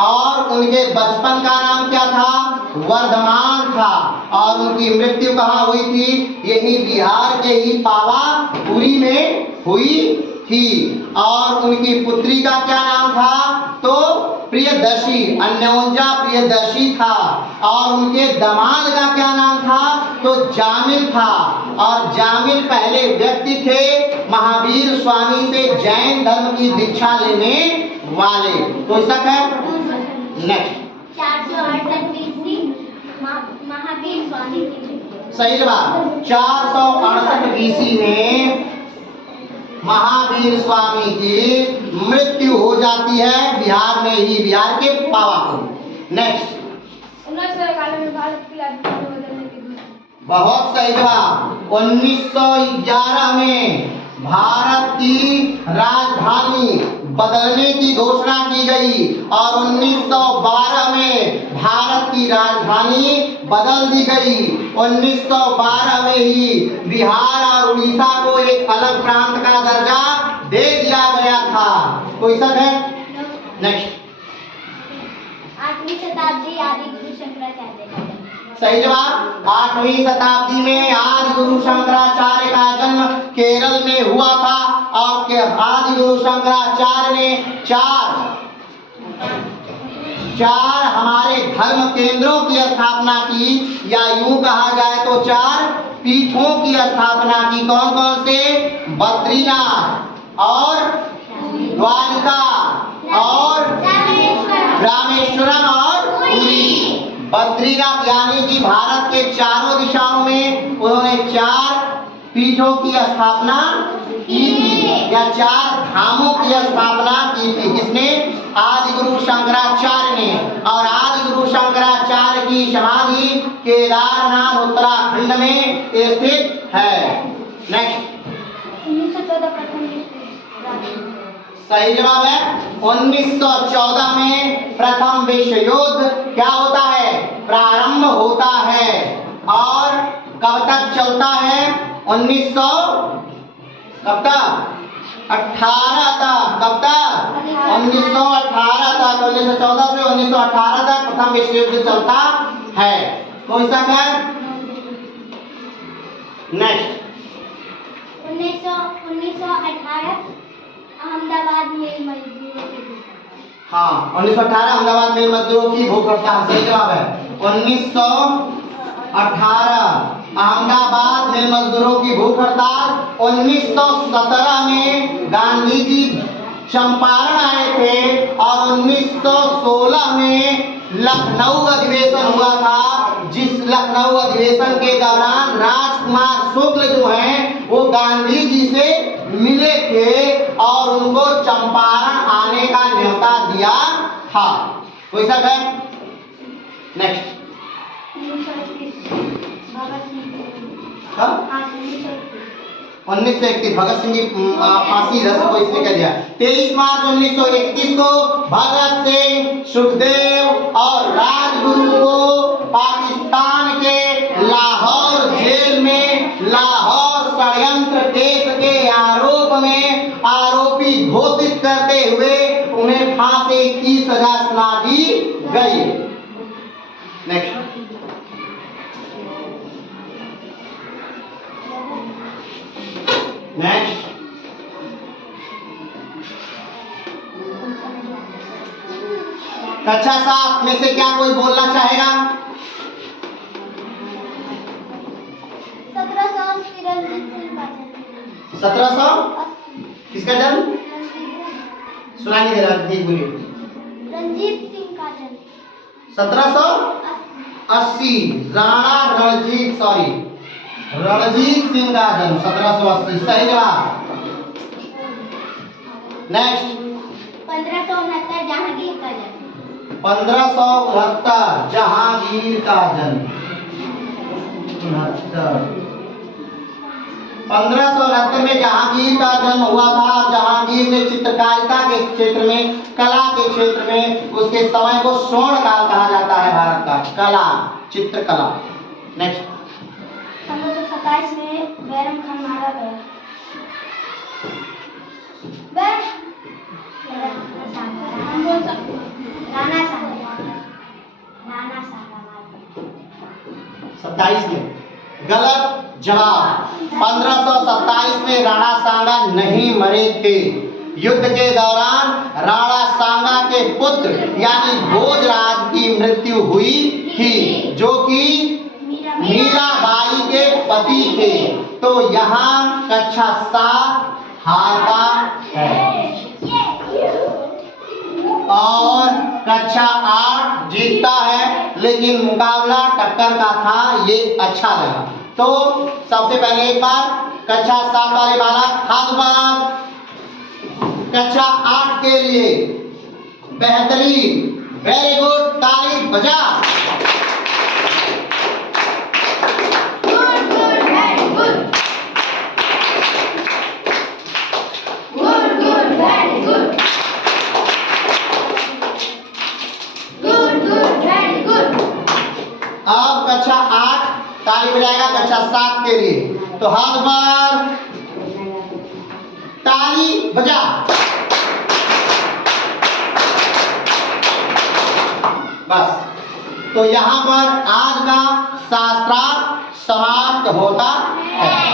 और उनके बचपन का नाम क्या था? वर्धमान था। और उनकी मृत्यु कहाँ हुई थी? यही बिहार के ही पावापुरी में हुई थी। और उनकी पुत्री का क्या नाम था? तो प्रियदर्शी, अन्योंजा प्रियदर्शी था। और उनके दामाद का क्या नाम था? तो जामिल था। और जामिल पहले व्यक्ति थे महावीर स्वामी से जैन धर्म की दीक्षा लेने वाले। कोई शक है? नेक्स्ट 468 BC महावीर स्वामी की मृत्यु। सही जवाब। 468 BC में महावीर स्वामी की मृत्यु हो जाती है बिहार में ही, बिहार के पावापुर। नेक्स्ट। 1991 में भारत की राजधानी बदलने की घोषणा। बहुत सही जवाब। 1911 में भारत की राजधानी बदलने की घोषणा की गई और 1912 में भारत की राजधानी बदल दी गई। 1912 में ही बिहार और उड़ीसा को एक अलग प्रांत का दर्जा दे दिया गया था। कोई शक है? नेक्स्ट। 8वीं शताब्दी आदि गुरु शंकराचार्य का जन्म। सही जवाब। 8वीं शताब्दी में आदि गुरु शंकराचार्य का जन्म केरल में हुआ था और आदि गुरु शंकराचार्य ने चार हमारे धर्म केंद्रों की स्थापना की, या यूं कहा जाए तो 4 पीठों की स्थापना की। कौन कौन से? बद्रीनाथ और द्वारका और रामेश्वरम और पुरी। बद्रीनाथ यानी कि भारत के चारों दिशाओं में उन्होंने 4 पीठों की स्थापना की थी, या 4 धामों की स्थापना की थी। किसने? आदि गुरु शंकराचार्य ने। और आदि गुरु शंकराचार्य की समाधि केदारनाथ उत्तराखंड में स्थित है। नेक्स्ट। 1914 प्रथम विश्व। सही जवाब है। 1914 में प्रथम विश्व युद्ध क्या होता है? प्रारंभ होता है। और कब तक चलता है? 18 तक। कब तक? 1918 तक। 1914 से 1918 तक प्रथम विश्व युद्ध चलता है। कोई सा है? नेक्स्ट। 1918 अहमदाबाद में मजदूरों की भूख। हाँ, 1918 अहमदाबाद में मजदूरों की भूख हड़ताल। सही जवाब है। 1918 अहमदाबाद में मजदूरों की भूख हड़ताल। 1917 में गांधी जी चंपारण आए थे और 1916 में लखनऊ अधिवेशन हुआ था, जिस लखनऊ अधिवेशन के दौरान राजकुमार शुक्ल जो हैं वो गांधी जी से मिले थे और उनको चंपारण आने का न्योता दिया था। कोई शक है? नेक्स्ट। 1931 भगत सिंह की फांसी रद्द को इसने कह दिया। 23 मार्च 1931 को भगत सिंह, सुखदेव और राजगुरु को पाकिस्तान के लाहौर जेल में लाहौर षड्यंत्र केस के आरोप में आरोपी घोषित करते हुए उन्हें फांसी की सजा सुना दी गई। नेक्स्ट। नेक्स्ट। कक्षा 7 में से क्या कोई बोलना चाहेगा? 1780 रंजीत सिंह का जन्म। 1700 किसका जन्म? सुनाई नहीं दे रहा, ठीक बोलिए। रंजीत सिंह का जन्म। 1780 रणजीत सिंह का जन्म 1780। सही जवाब। नेक्स्ट। 1569 जहांगीर का जन्म। 1569 जहांगीर का जन्म। 1569 में जहांगीर का जन्म हुआ था। जहांगीर ने चित्रकारिता के क्षेत्र में, कला के क्षेत्र में, उसके समय को स्वर्ण काल कहा जाता है भारत का, कला, चित्रकला। नेक्स्ट। 1527 में बैरम खान मारा गया। राणा सांगा 27 में गलत जवाब। 1527 में राणा सांगा नहीं मरे थे। युद्ध के दौरान राणा सांगा के पुत्र यानी भोजराज की मृत्यु हुई थी, जो कि मीराबाई के पति थे। तो यहाँ कक्षा 7 हारता है। और कक्षा 8 जीतता है, लेकिन मुकाबला टक्कर का था, ये अच्छा लगा। तो सबसे पहले एक बार कक्षा 7 वाले बालक हाथ ऊपर। कक्षा 8 के लिए बेहतरीन, वेरी गुड, ताली बजा। अब कक्षा 8 ताली बजाएगा कक्षा 7 के लिए। तो हाथ पर, ताली बजा। बस, तो यहाँ पर आज का शास्त्रार्थ समाप्त होता है।